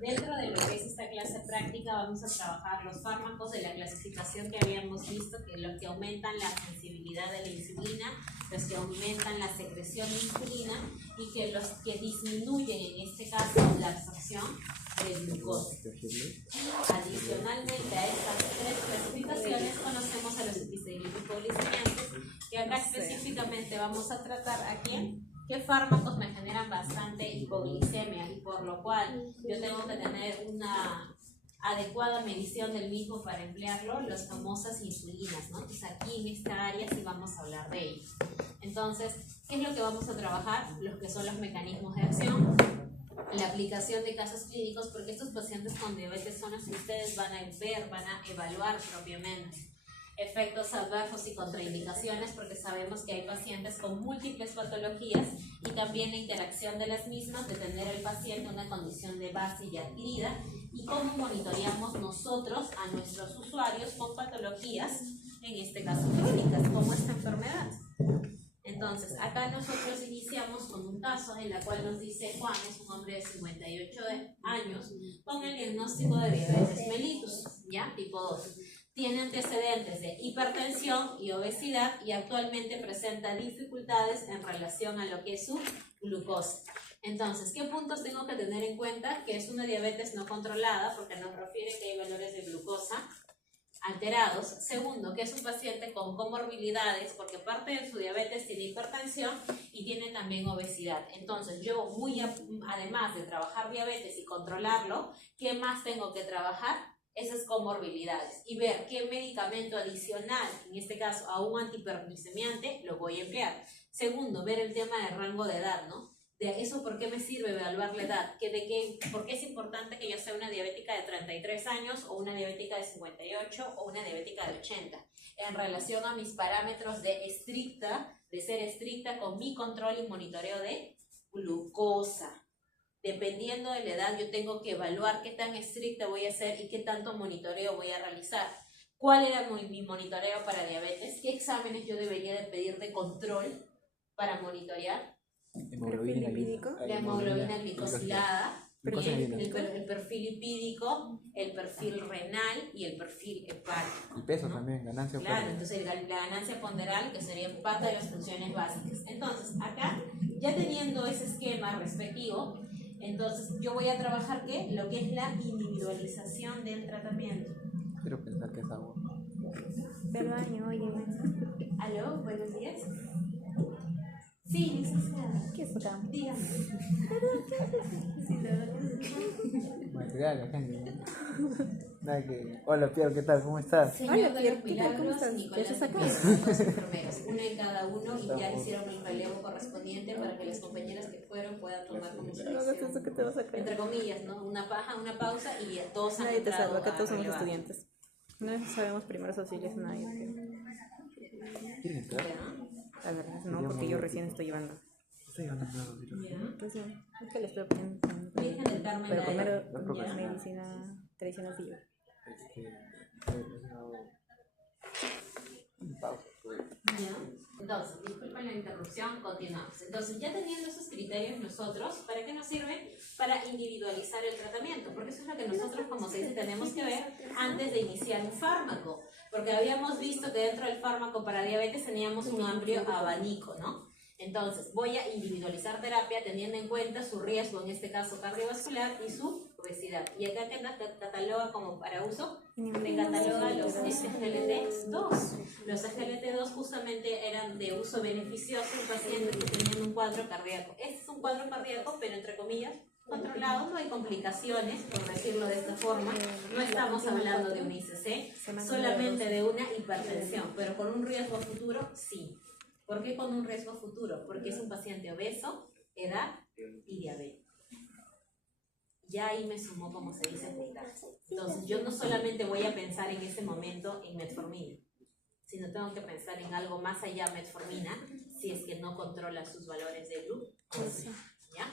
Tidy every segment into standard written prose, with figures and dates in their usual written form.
dentro de lo que es esta clase práctica vamos a trabajar los fármacos de la clasificación que habíamos visto, que los que aumentan la sensibilidad de la insulina, los que aumentan la secreción de insulina y que los que disminuyen, en este caso, la absorción de glucosa. Adicionalmente a estas tres clasificaciones conocemos a los epidemiológicos, que acá específicamente vamos a tratar aquí qué fármacos me generan bastante hipoglicemia y por lo cual yo tengo que tener una adecuada medición del mismo para emplearlo, las famosas insulinas, ¿no? Entonces aquí en esta área sí vamos a hablar de ello. Entonces, ¿qué es lo que vamos a trabajar? Los que son los mecanismos de acción, la aplicación de casos clínicos, porque estos pacientes con diabetes son los que ustedes van a ver, van a evaluar propiamente. Efectos adversos y contraindicaciones, porque sabemos que hay pacientes con múltiples patologías y también la interacción de las mismas, de tener al paciente una condición de base y adquirida, y cómo monitoreamos nosotros a nuestros usuarios con patologías, en este caso crónicas, como esta enfermedad. Entonces, acá nosotros iniciamos con un caso en el cual nos dice Juan, es un hombre de 58 años, con el diagnóstico de diabetes mellitus, ¿ya? Tipo 2. Tiene antecedentes de hipertensión y obesidad y actualmente presenta dificultades en relación a lo que es su glucosa. Entonces, ¿qué puntos tengo que tener en cuenta? Que es una diabetes no controlada, porque nos refiere que hay valores de glucosa alterados. Segundo, que es un paciente con comorbilidades, porque parte de su diabetes tiene hipertensión y tiene también obesidad. Entonces, yo además de trabajar diabetes y controlarlo, ¿qué más tengo que trabajar? Esas comorbilidades y ver qué medicamento adicional, en este caso a un antihiperglicemiante, lo voy a emplear. Segundo, ver el tema del rango de edad, ¿no? De eso, ¿por qué me sirve evaluar la edad? ¿Por qué es importante que yo sea una diabética de 33 años o una diabética de 58 o una diabética de 80? En relación a mis parámetros de ser estricta con mi control y monitoreo de glucosa. Dependiendo de la edad, yo tengo que evaluar qué tan estricta voy a ser y qué tanto monitoreo voy a realizar. ¿Cuál era mi monitoreo para diabetes? ¿Qué exámenes yo debería de pedir de control para monitorear? ¿Hemoglobina lipídico? La hemoglobina glicosilada, el perfil lipídico, el perfil renal y el perfil hepático. El peso, ¿no? También, ganancia o pérdida. Claro, entonces la ganancia ponderal, que sería parte de las funciones básicas. Entonces, acá, ya teniendo ese esquema respectivo, entonces yo voy a trabajar ¿qué? Lo que es la individualización del tratamiento. Quiero pensar que es agua. Perdón, oye. ¿Aló? Buenos días. Sí, licenciada. ¿Qué es acá? Dígame. Material, la gente. Nada que... Hola, Piero, ¿qué tal? ¿Cómo estás? Señor Hola, de los Pierre, ¿qué tal? ¿Cómo Milagros, estás? Nicolás, ¿Qué haces acá? dos enfermeros, una en cada uno, y ya hicieron el relevo correspondiente para que las compañeras que fueron puedan tomar como No hagas eso que te vas a caer. entre comillas, ¿no? Una pausa y todos han Nadie te entrado salva, acá a todos somos relevar. estudiantes. No sabemos primeros auxilios nadie. ¿Quieren entrar? La verdad, no, porque yo recién estoy llevando. Estoy llevando a Ya. Pues sí, es que le estoy poniendo. Virgen del Carmen. Pero Dayo. primero Ya. medicina tradicional sí yo. Pausa. Ya. Entonces, disculpen la interrupción, continuamos. Entonces, ya teniendo esos criterios nosotros, ¿para qué nos sirve? Para individualizar el tratamiento, porque eso es lo que nosotros, como se dice, tenemos que ver antes de iniciar un fármaco, porque habíamos visto que dentro del fármaco para diabetes teníamos un amplio abanico, ¿no? Entonces, voy a individualizar terapia teniendo en cuenta su riesgo, en este caso cardiovascular, y su obesidad. Y acá que cataloga como para uso, me cataloga los SGLT2. Los SGLT2 justamente eran de uso beneficioso en pacientes que tenían un cuadro cardíaco. Este es un cuadro cardíaco, pero entre comillas, controlado, no hay complicaciones, por decirlo de esta forma. No estamos hablando de un ICC, solamente de una hipertensión, pero con un riesgo futuro, sí. ¿Por qué con un riesgo futuro? Porque es un paciente obeso, edad y diabetes. Ya ahí me sumó, como se dice, edad. Entonces, yo no solamente voy a pensar en ese momento en metformina, sino tengo que pensar en algo más allá de metformina si es que no controla sus valores de glucosa. ¿Ya?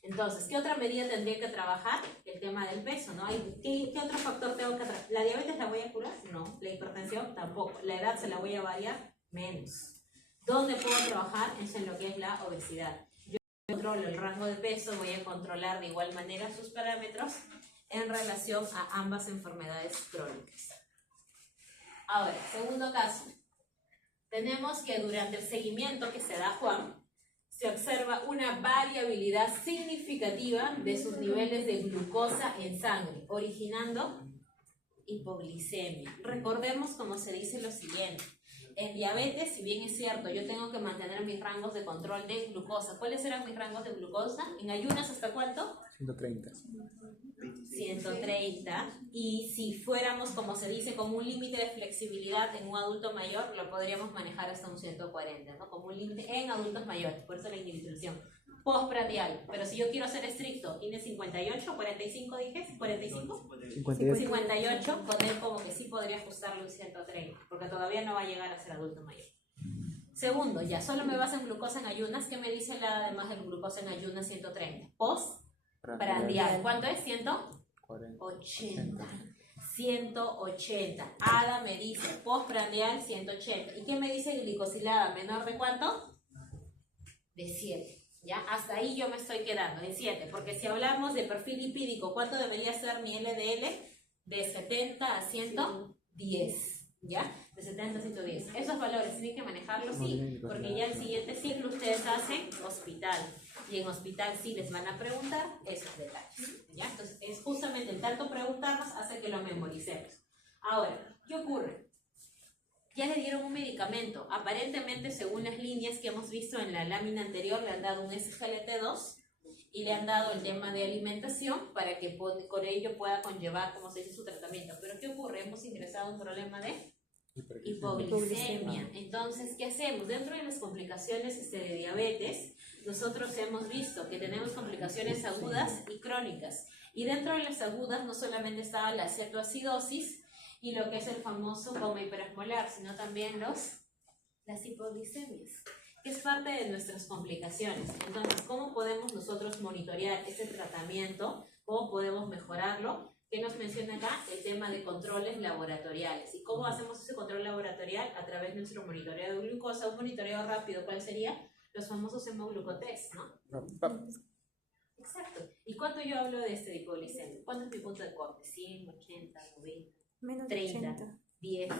Entonces, ¿qué otra medida tendría que trabajar? El tema del peso, ¿no? ¿Qué otro factor tengo que trabajar? ¿La diabetes la voy a curar? No. ¿La hipertensión? Tampoco. ¿La edad se la voy a variar? Menos. ¿Dónde puedo trabajar? Es en lo que es la obesidad. Yo controlo el rango de peso, voy a controlar de igual manera sus parámetros en relación a ambas enfermedades crónicas. Ahora, segundo caso. Tenemos que durante el seguimiento que se da a Juan, se observa una variabilidad significativa de sus niveles de glucosa en sangre, originando hipoglicemia. Recordemos, como se dice, lo siguiente. En diabetes, si bien es cierto, yo tengo que mantener mis rangos de control de glucosa. ¿Cuáles eran mis rangos de glucosa? En ayunas, ¿hasta cuánto? 130. 130. Y si fuéramos, como se dice, con un límite de flexibilidad en un adulto mayor, lo podríamos manejar hasta un 140, ¿no? Como un límite en adultos mayores, por eso la individualización. Postprandial, pero si yo quiero ser estricto, INE 58, 45 dije, 45, 58, poner como que sí podría ajustarle un 130, porque todavía no va a llegar a ser adulto mayor. Segundo, ya solo me baso en glucosa en ayunas. ¿Qué me dice la además del glucosa en ayunas 130? Postprandial, ¿cuánto es? 180. 180. Ada me dice postprandial 180. ¿Y qué me dice glicosilada? ¿Menor de cuánto? De 7. ¿Ya? Hasta ahí yo me estoy quedando, en 7. Porque si hablamos de perfil lipídico, ¿cuánto debería ser mi LDL? De 70 a 110. ¿Ya? De 70 a 110. Esos valores tienen que manejarlos, sí. Porque ya el siguiente ciclo ustedes hacen hospital. Y en hospital sí les van a preguntar esos detalles. ¿Ya? Entonces, es justamente el tanto preguntarnos hace que lo memoricemos. Ahora, ¿qué ocurre? Ya le dieron un medicamento. Aparentemente, según las líneas que hemos visto en la lámina anterior, le han dado un SGLT2 y le han dado el tema de alimentación para que con ello pueda conllevar, como se dice, su tratamiento. Pero ¿qué ocurre? Hemos ingresado un problema de hipoglicemia. Entonces, ¿qué hacemos? Dentro de las complicaciones de diabetes, nosotros hemos visto que tenemos complicaciones agudas y crónicas. Y dentro de las agudas no solamente está la cetoacidosis y lo que es el famoso coma hiperosmolar, sino también las hipoglicemias, que es parte de nuestras complicaciones. Entonces, ¿cómo podemos nosotros monitorear ese tratamiento? ¿Cómo podemos mejorarlo? ¿Qué nos menciona acá? El tema de controles laboratoriales. ¿Y cómo hacemos ese control laboratorial? A través de nuestro monitoreo de glucosa, un monitoreo rápido. ¿Cuál sería? Los famosos hemoglucotest, ¿no? Exacto. ¿Y cuánto yo hablo de este hipoglicemia? ¿Cuánto es mi punto de corte? 100, 80, 90, Menos de 30, 80. 10.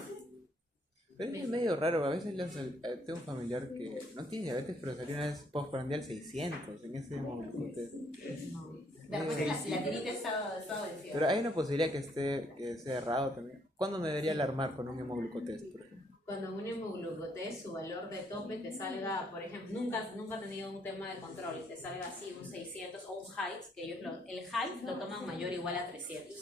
Pero es medio raro, a veces tengo un familiar que no tiene diabetes, pero salió una vez postprandial 600 en ese hemoglucotest. De repente la tirita estaba vencida. Pero hay una posibilidad que esté errado también. ¿Cuándo me debería alarmar con un hemoglucotest, por ejemplo? Cuando un hemoglucotest, su valor de tope te salga, por ejemplo, nunca ha tenido un tema de control y te salga así un 600 o un height, que ellos el height lo toman mayor o igual a 300.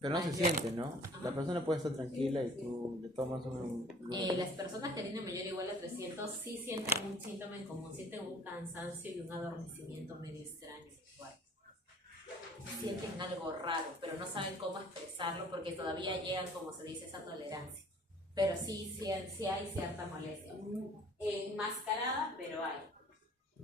Pero no se siente, ¿no? La persona puede estar tranquila y tú le tomas Las personas que tienen mayor o igual a 300 sí sienten un síntoma en común, sienten un cansancio y un adormecimiento medio extraño. Sienten algo raro, pero no saben cómo expresarlo porque todavía llegan, como se dice, esa tolerancia. Pero sí hay cierta molestia. Enmascarada, pero hay.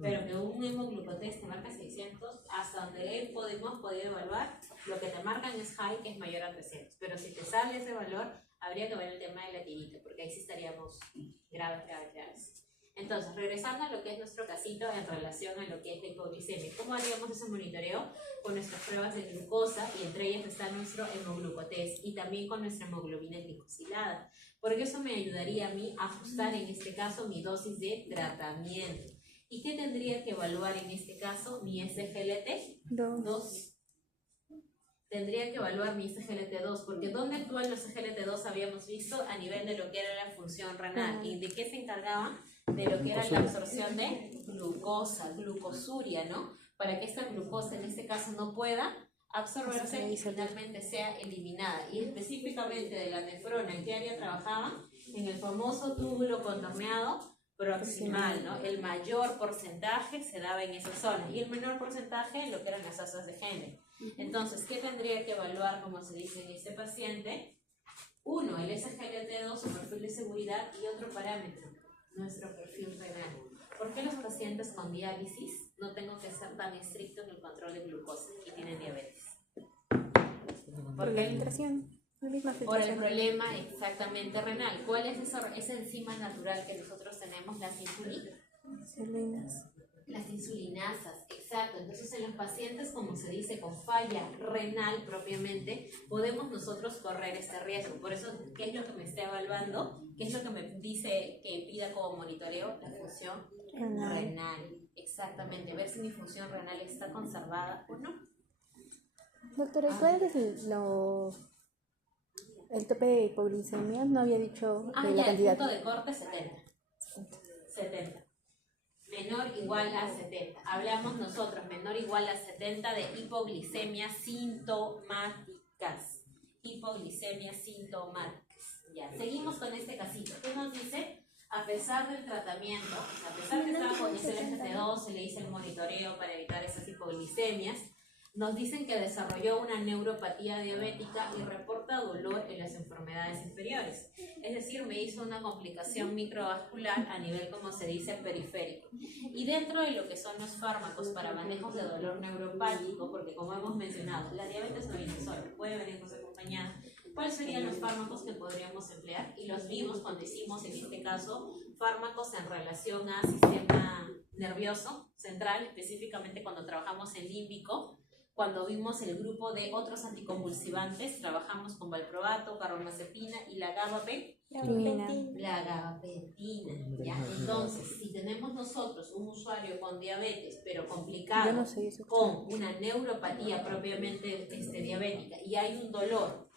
Pero que un hemoglucotest te marca 600, hasta donde hemos podido evaluar, lo que te marcan es high, que es mayor a 300. Pero si te sale ese valor, habría que ver el tema de la tirita, porque ahí sí estaríamos graves. Entonces, regresando a lo que es nuestro casito en relación a lo que es la hipoglicemia, ¿cómo haríamos ese monitoreo? Con nuestras pruebas de glucosa, y entre ellas está nuestro hemoglucotest, y también con nuestra hemoglobina glicosilada, porque eso me ayudaría a mí a ajustar en este caso mi dosis de tratamiento. ¿Y qué tendría que evaluar en este caso? Mi SGLT2. Tendría que evaluar mi SGLT2, porque ¿dónde actúan los SGLT2? Habíamos visto a nivel de lo que era la función renal. ¿Y de qué se encargaban? De lo que era la absorción de glucosa, glucosuria, ¿no? Para que esta glucosa en este caso no pueda absorberse y finalmente sea eliminada. Y específicamente de la nefrona, ¿en qué área trabajaban? En el famoso túbulo contorneado proximal, ¿no? El mayor porcentaje se daba en esa zona y el menor porcentaje en lo que eran las asas de Henle. Entonces, ¿qué tendría que evaluar, como se dice en este paciente? Uno, el SGLT2, su perfil de seguridad, y otro parámetro, nuestro perfil renal. ¿Por qué los pacientes con diálisis no tengo que ser tan estricto en el control de glucosa y tienen diabetes? Por la filtración. Por el problema exactamente renal. ¿Cuál es esa enzima natural que nosotros tenemos? Las insulinas. Las insulinasas, exacto. Entonces en los pacientes, como se dice, con falla renal propiamente, podemos nosotros correr este riesgo. Por eso, ¿qué es lo que me está evaluando? ¿Qué es lo que me dice que pida como monitoreo? La función renal. Exactamente, ver si mi función renal está conservada o no. Doctora, ¿y cuál es el tope de hipoglicemia? No había dicho Ah, la ya, el cantidad. punto de corte 70. 70. Menor igual a 70. Hablamos nosotros, menor igual a 70 de hipoglicemia sintomáticas. Hipoglicemia sintomáticas. Ya, seguimos con este casito. ¿Qué nos dice? A pesar del tratamiento, a pesar que estaba con SLGT2, se le hizo el monitoreo para evitar esas hipoglicemias, nos dicen que desarrolló una neuropatía diabética y reporta dolor en las enfermedades inferiores. Es decir, me hizo una complicación microvascular a nivel, como se dice, periférico. Y dentro de lo que son los fármacos para manejos de dolor neuropático, porque como hemos mencionado, la diabetes no viene sola, puede venir acompañada. ¿Cuáles serían los fármacos que podríamos emplear? Y los vimos cuando hicimos, en este caso, fármacos en relación a sistema nervioso central, específicamente cuando trabajamos en límbico. Cuando vimos el grupo de otros anticonvulsivantes, trabajamos con valproato, carbamazepina y la gabapentina. La gabapentina, ¿ya? Entonces, si tenemos nosotros un usuario con diabetes, pero complicado, con una neuropatía propiamente diabética, y hay un dolor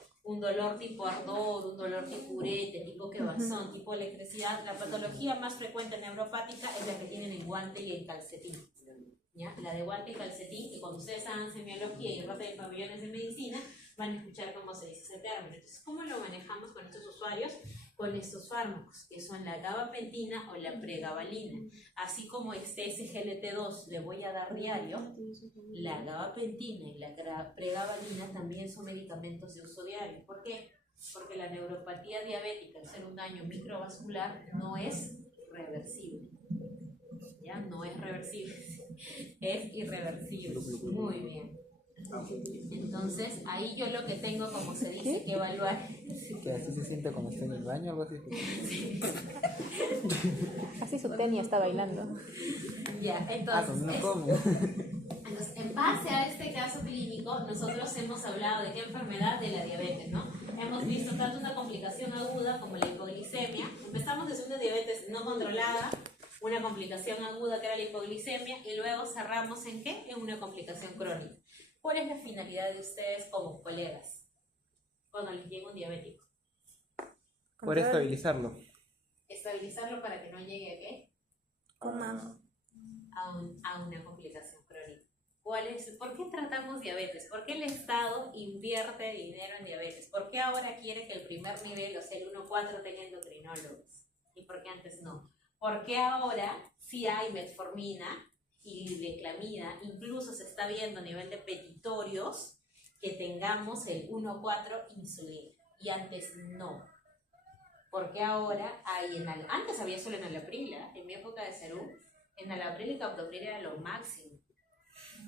tipo ardor, un dolor tipo urete, tipo quebazón, tipo electricidad, la patología más frecuente neuropática es la que tienen en guante y en calcetín. ¿Ya? La de guante y calcetín, y cuando ustedes hagan semiología y rota de pabellones de medicina, van a escuchar cómo se dice ese término. Entonces, ¿cómo lo manejamos con estos usuarios? Con estos fármacos, que son la gabapentina o la pregabalina. Así como este SGLT2 le voy a dar diario, la gabapentina y la pregabalina también son medicamentos de uso diario. ¿Por qué? Porque la neuropatía diabética, al ser un daño microvascular, no es reversible. ¿Ya? No es reversible, es irreversible. Muy bien. Entonces, ahí yo lo que tengo, como se dice, que evaluar. Que así se siente cuando está en el baño, algo así. Sí. Así su tenia está bailando. Ya, entonces, no como. Entonces, en base a este caso clínico, nosotros hemos hablado de qué enfermedad, de la diabetes, ¿no? Hemos visto tanto una complicación aguda como la hipoglicemia. Empezamos desde una diabetes no controlada, una complicación aguda que era la hipoglicemia, y luego cerramos ¿en qué? En una complicación crónica. ¿Cuál es la finalidad de ustedes como colegas cuando les llega un diabético? Por estabilizarlo. Estabilizarlo para que no llegue ¿a qué? A una complicación crónica. ¿Por qué tratamos diabetes? ¿Por qué el Estado invierte dinero en diabetes? ¿Por qué ahora quiere que el primer nivel, o sea el 1-4, tenga endocrinólogos? ¿Y por qué antes no? ¿Por qué ahora sí hay metformina y gliclamida? Incluso se está viendo a nivel de petitorios que tengamos el 1-4 insulina y antes no. Porque ahora hay antes había solo enalaprila, en mi época de Cerú, enalapril y captopril era lo máximo.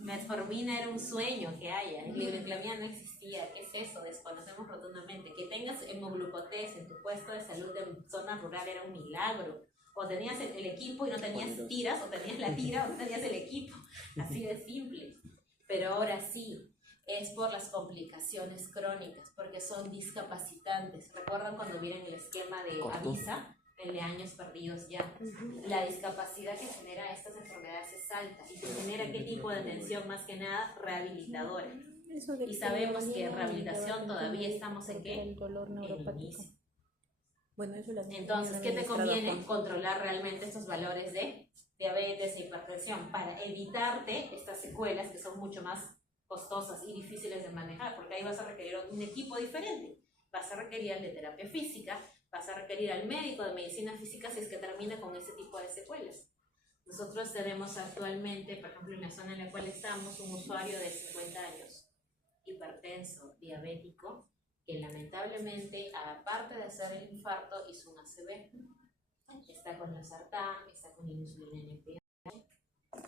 Metformina era un sueño que haya, gliclamida no existía. ¿Qué es eso? Desconocemos rotundamente. Que tengas hemoglucotés en tu puesto de salud de zona rural era un milagro. O tenías el equipo y no tenías tiras, o tenías la tira o no tenías el equipo. Así de simple. Pero ahora sí, es por las complicaciones crónicas, porque son discapacitantes. ¿Recuerdan cuando vieron el esquema de Avisa? El de años perdidos ya. La discapacidad que genera estas enfermedades es alta y que genera qué tipo de atención, más que nada rehabilitadora. Y sabemos que en rehabilitación todavía estamos en qué? El dolor neuropático. Bueno, eso lo entonces, ¿qué te conviene? Controlar realmente estos valores de diabetes e hipertensión para evitarte estas secuelas que son mucho más costosas y difíciles de manejar, porque ahí vas a requerir un equipo diferente. Vas a requerir al de terapia física, vas a requerir al médico de medicina física si es que termina con ese tipo de secuelas. Nosotros tenemos actualmente, por ejemplo, en la zona en la cual estamos, un usuario de 50 años, hipertenso, diabético, que lamentablemente, aparte de hacer el infarto, hizo un ACV. Está con losartán, está con insulina NPH,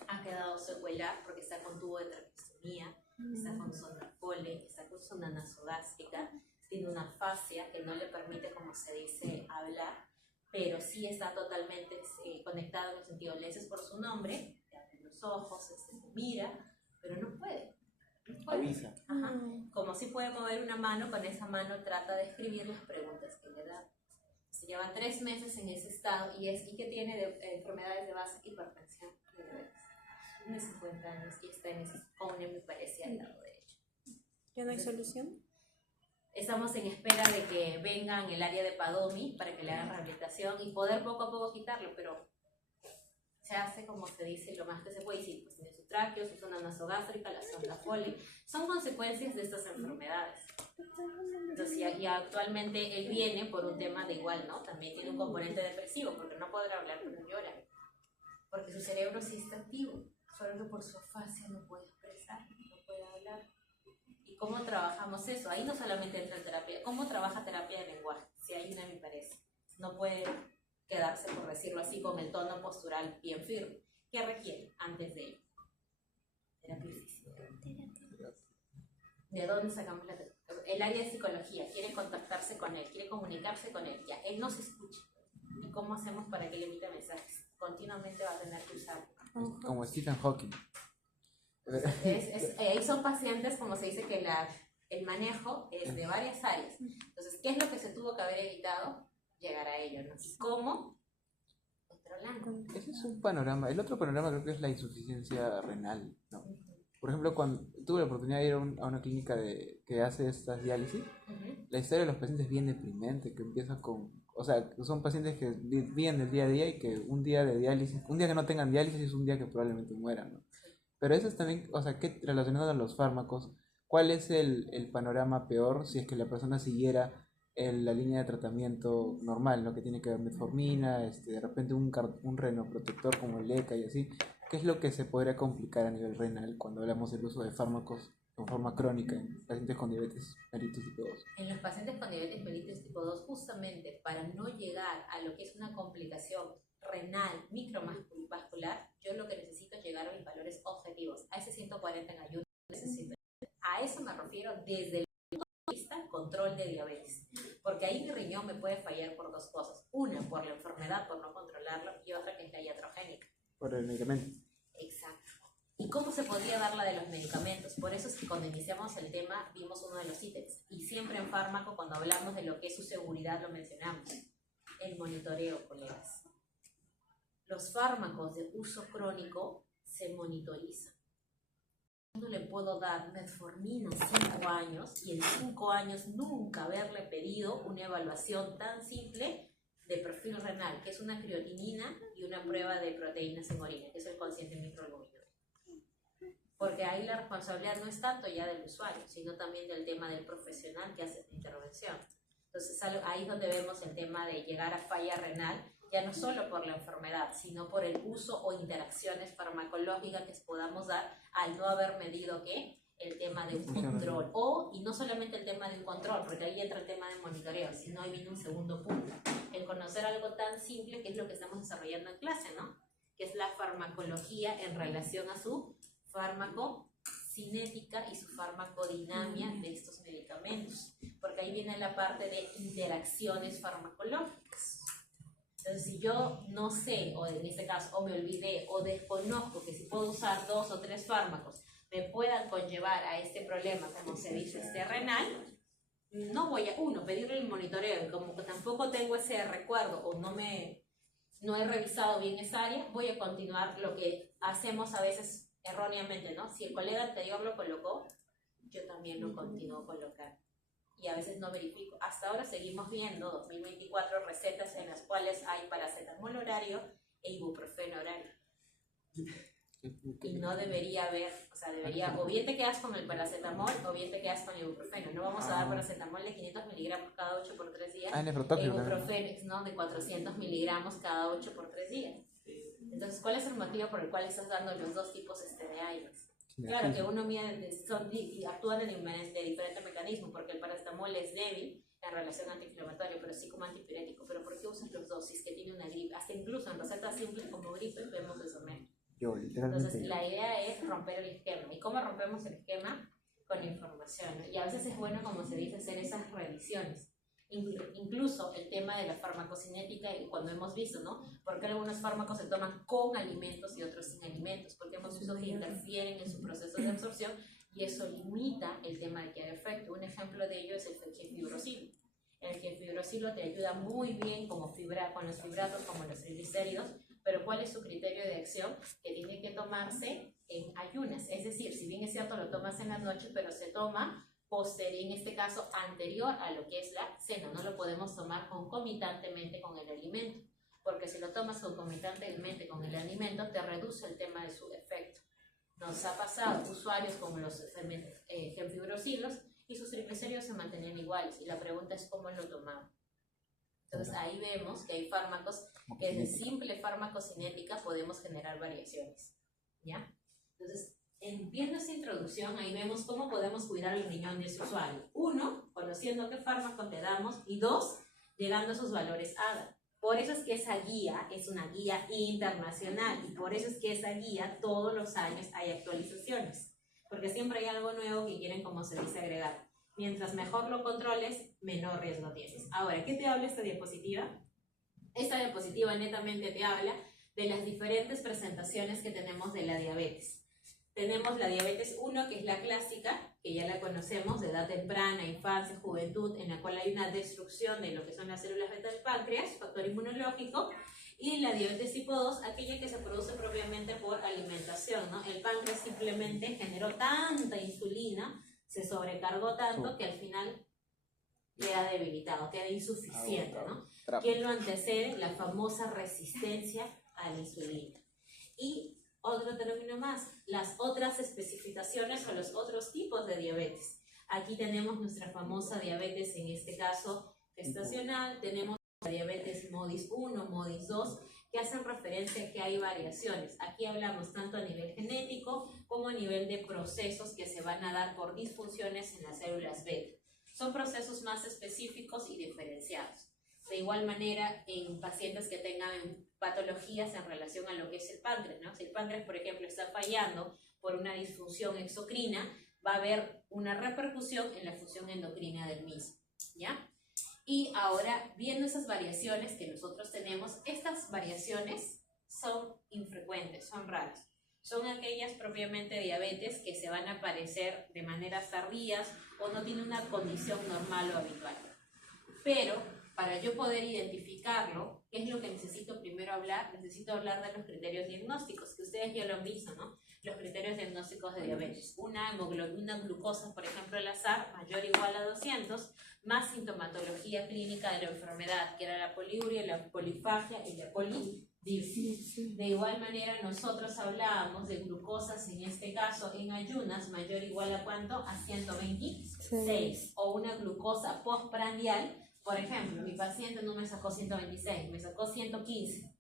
ha quedado secuelar porque está con tubo de traqueostomía, está con sonda Foley, está con sonda nasogástrica, tiene una fascia que no le permite, como se dice, hablar, pero sí está totalmente conectado en el sentido, le dices por su nombre, en los ojos, te mira, pero no puede. No puede. Avisa. Ajá. Como si puede mover una mano, con esa mano trata de escribir las preguntas que le dan. Se llevan 3 meses en ese estado y que tiene enfermedades de base, hipertensión y diabetes. Tiene 50 años y está en ese pone, me parece, al lado derecho. ¿Ya no hay solución? Estamos en espera de que vengan el área de Padomi para que le hagan rehabilitación y poder poco a poco quitarlo, pero se hace como se dice lo más que se puede decir, pues tiene su tráqueo, su zona nasogástrica, la sonda Foley, son consecuencias de estas enfermedades. Entonces y actualmente él viene por un tema de igual, ¿no? También tiene un componente depresivo porque no podrá hablar cuando llora, porque su cerebro sí está activo, solo que por su afasia no puede expresar, no puede hablar. ¿Y cómo trabajamos eso? Ahí no solamente entra en terapia, ¿cómo trabaja terapia de lenguaje? Si hay una, me parece, no puede quedarse, por decirlo así, con el tono postural bien firme. ¿Qué requiere antes de ello? Terapia física. ¿De dónde sacamos la terapia? El área de psicología quiere contactarse con él, quiere comunicarse con él, ya, él no se escucha. ¿Y cómo hacemos para que le emita mensajes? Continuamente va a tener que usarlo. Como Stephen Hawking. Ahí son pacientes, como se dice, que el manejo es de varias áreas. Entonces, ¿qué es lo que se tuvo que haber evitado? Llegar a ello, ¿no? ¿Y cómo? Controlando. Ese es un panorama. El otro panorama creo que es la insuficiencia renal, ¿no? Por ejemplo, cuando tuve la oportunidad de ir a una clínica que hace estas diálisis, la historia de los pacientes es bien deprimente, que empieza con... O sea, son pacientes que viven del día a día y que un día de diálisis, un día que no tengan diálisis es un día que probablemente mueran, ¿no? Pero eso es también, o sea, que relacionado a los fármacos, ¿cuál es el panorama peor si es que la persona siguiera la línea de tratamiento normal, ¿no? Que tiene que ver metformina, de repente un renoprotector como el ECA y así? ¿Qué es lo que se podría complicar a nivel renal cuando hablamos del uso de fármacos en forma crónica en pacientes con diabetes mellitus tipo 2? En los pacientes con diabetes mellitus tipo 2, justamente para no llegar a lo que es una complicación renal microvascular, yo lo que necesito es llegar a mis valores objetivos, a ese 140 en ayuno necesito. A eso me refiero desde el punto de vista control de diabetes, porque ahí mi riñón me puede fallar por 2 cosas, una por la enfermedad, por no controlarlo, y otra que es la iatrogénica. Por el medicamento. Exacto. ¿Y cómo se podría dar la de los medicamentos? Por eso es que cuando iniciamos el tema vimos uno de los ítems, y siempre en fármaco cuando hablamos de lo que es su seguridad lo mencionamos, el monitoreo, colegas. Los fármacos de uso crónico se monitorizan. Yo no le puedo dar metformina 5 años y en 5 años nunca haberle pedido una evaluación tan simple de perfil renal, que es una creatinina y una prueba de proteínas en orina, que es el cociente microalbuminúrico. Porque ahí la responsabilidad no es tanto ya del usuario, sino también del tema del profesional que hace la intervención. Entonces ahí es donde vemos el tema de llegar a falla renal, ya no solo por la enfermedad, sino por el uso o interacciones farmacológicas que podamos dar al no haber medido el tema de un control. Y no solamente el tema de un control, porque ahí entra el tema de monitoreo, sino ahí viene un segundo punto. El conocer algo tan simple que es lo que estamos desarrollando en clase, ¿no? Que es la farmacología en relación a su farmacocinética y su farmacodinamia de estos medicamentos. Porque ahí viene la parte de interacciones farmacológicas. Entonces, si yo no sé, o en este caso, o me olvidé, o desconozco que si puedo usar 2 o 3 fármacos me puedan conllevar a este problema, como se dice, renal, no voy a, pedirle el monitoreo, y como que tampoco tengo ese recuerdo, o no he revisado bien esa área, voy a continuar lo que hacemos a veces erróneamente, ¿no? Si el colega anterior lo colocó, yo también lo continúo colocando. Y a veces no verifico. Hasta ahora seguimos viendo 2024 recetas en las cuales hay paracetamol horario e ibuprofeno horario. Y no debería haber, o sea, o bien te quedas con el paracetamol o bien te quedas con el ibuprofeno. No vamos a dar paracetamol de 500 miligramos cada 8 por 3 días. E ibuprofeno, ¿no? De 400 miligramos cada 8 por 3 días. Entonces, ¿cuál es el motivo por el cual estás dando los 2 tipos de aires? Claro que uno actúan de diferentes mecanismos, porque el paracetamol es débil en relación antiinflamatoria, pero sí como antipirético. Pero ¿por qué usas los 2 si es que tiene una gripe? Hasta incluso en recetas simples como gripe vemos eso menos. Entonces la idea es romper el esquema. ¿Y cómo rompemos el esquema? Con la información, ¿no? Y a veces es bueno, como se dice, hacer esas revisiones. Incluso el tema de la farmacocinética, y cuando hemos visto, ¿no? Porque algunos fármacos se toman con alimentos y otros sin alimentos, porque hemos visto que interfieren en su proceso de absorción y eso limita el tema de que haga efecto. Un ejemplo de ello es el fenfibrosilo. El fenfibrosilo te ayuda muy bien como con los fibratos, como los triglicéridos, pero ¿cuál es su criterio de acción? Que tiene que tomarse en ayunas, es decir, si bien es cierto lo tomas en la noche, pero se toma en este caso anterior a lo que es la cena, no lo podemos tomar concomitantemente con el alimento, porque si lo tomas concomitantemente con el alimento te reduce el tema de su efecto. Nos ha pasado usuarios como los fenfibrosilos y sus triglicéridos se mantenían iguales y la pregunta es cómo lo tomaban. Entonces ahí vemos que hay fármacos que de simple farmacocinética podemos generar variaciones, ¿ya? Entonces, viendo esta introducción, ahí vemos cómo podemos cuidar el riñón de ese usuario. 1, conociendo qué fármaco le damos, y 2, llegando a sus valores ADA. Por eso es que esa guía es una guía internacional y por eso es que esa guía todos los años hay actualizaciones, porque siempre hay algo nuevo que quieren, como se dice, agregar. Mientras mejor lo controles, menor riesgo tienes. Ahora, ¿qué te habla esta diapositiva? Esta diapositiva netamente te habla de las diferentes presentaciones que tenemos de la diabetes. Tenemos la diabetes 1, que es la clásica, que ya la conocemos, de edad temprana, infancia, juventud, en la cual hay una destrucción de lo que son las células beta del páncreas, factor inmunológico, y la diabetes tipo 2, aquella que se produce propiamente por alimentación, ¿no? El páncreas simplemente generó tanta insulina, se sobrecargó tanto que al final queda debilitado, queda insuficiente, ¿no? ¿Quién lo antecede? La famosa resistencia a la insulina. Y otro término más, las otras especificaciones o los otros tipos de diabetes. Aquí tenemos nuestra famosa diabetes, en este caso gestacional, tenemos la diabetes MODIS 1, MODIS 2, que hacen referencia a que hay variaciones. Aquí hablamos tanto a nivel genético como a nivel de procesos que se van a dar por disfunciones en las células beta. Son procesos más específicos y diferenciados. De igual manera, en pacientes que tengan patologías en relación a lo que es el páncreas, ¿no? Si el páncreas, por ejemplo, está fallando por una disfunción exocrina, va a haber una repercusión en la función endocrina del mismo, ¿ya? Y ahora, viendo esas variaciones que nosotros tenemos, estas variaciones son infrecuentes, son raras. Son aquellas propiamente diabetes que se van a aparecer de maneras tardías o no tienen una condición normal o habitual. Pero para yo poder identificarlo, ¿qué es lo que necesito primero hablar? Necesito hablar de los criterios diagnósticos, que ustedes ya lo han visto, ¿no? Los criterios diagnósticos de diabetes. Una hemoglobina glucosa, por ejemplo, el azar, mayor o igual a 200, más sintomatología clínica de la enfermedad, que era la poliuria, la polifagia y la polidipsia. De igual manera, nosotros hablábamos de glucosas, en este caso, en ayunas, mayor o igual a ¿cuánto? A 126. O una glucosa postprandial. Por ejemplo, mi paciente no me sacó 126, me sacó 115.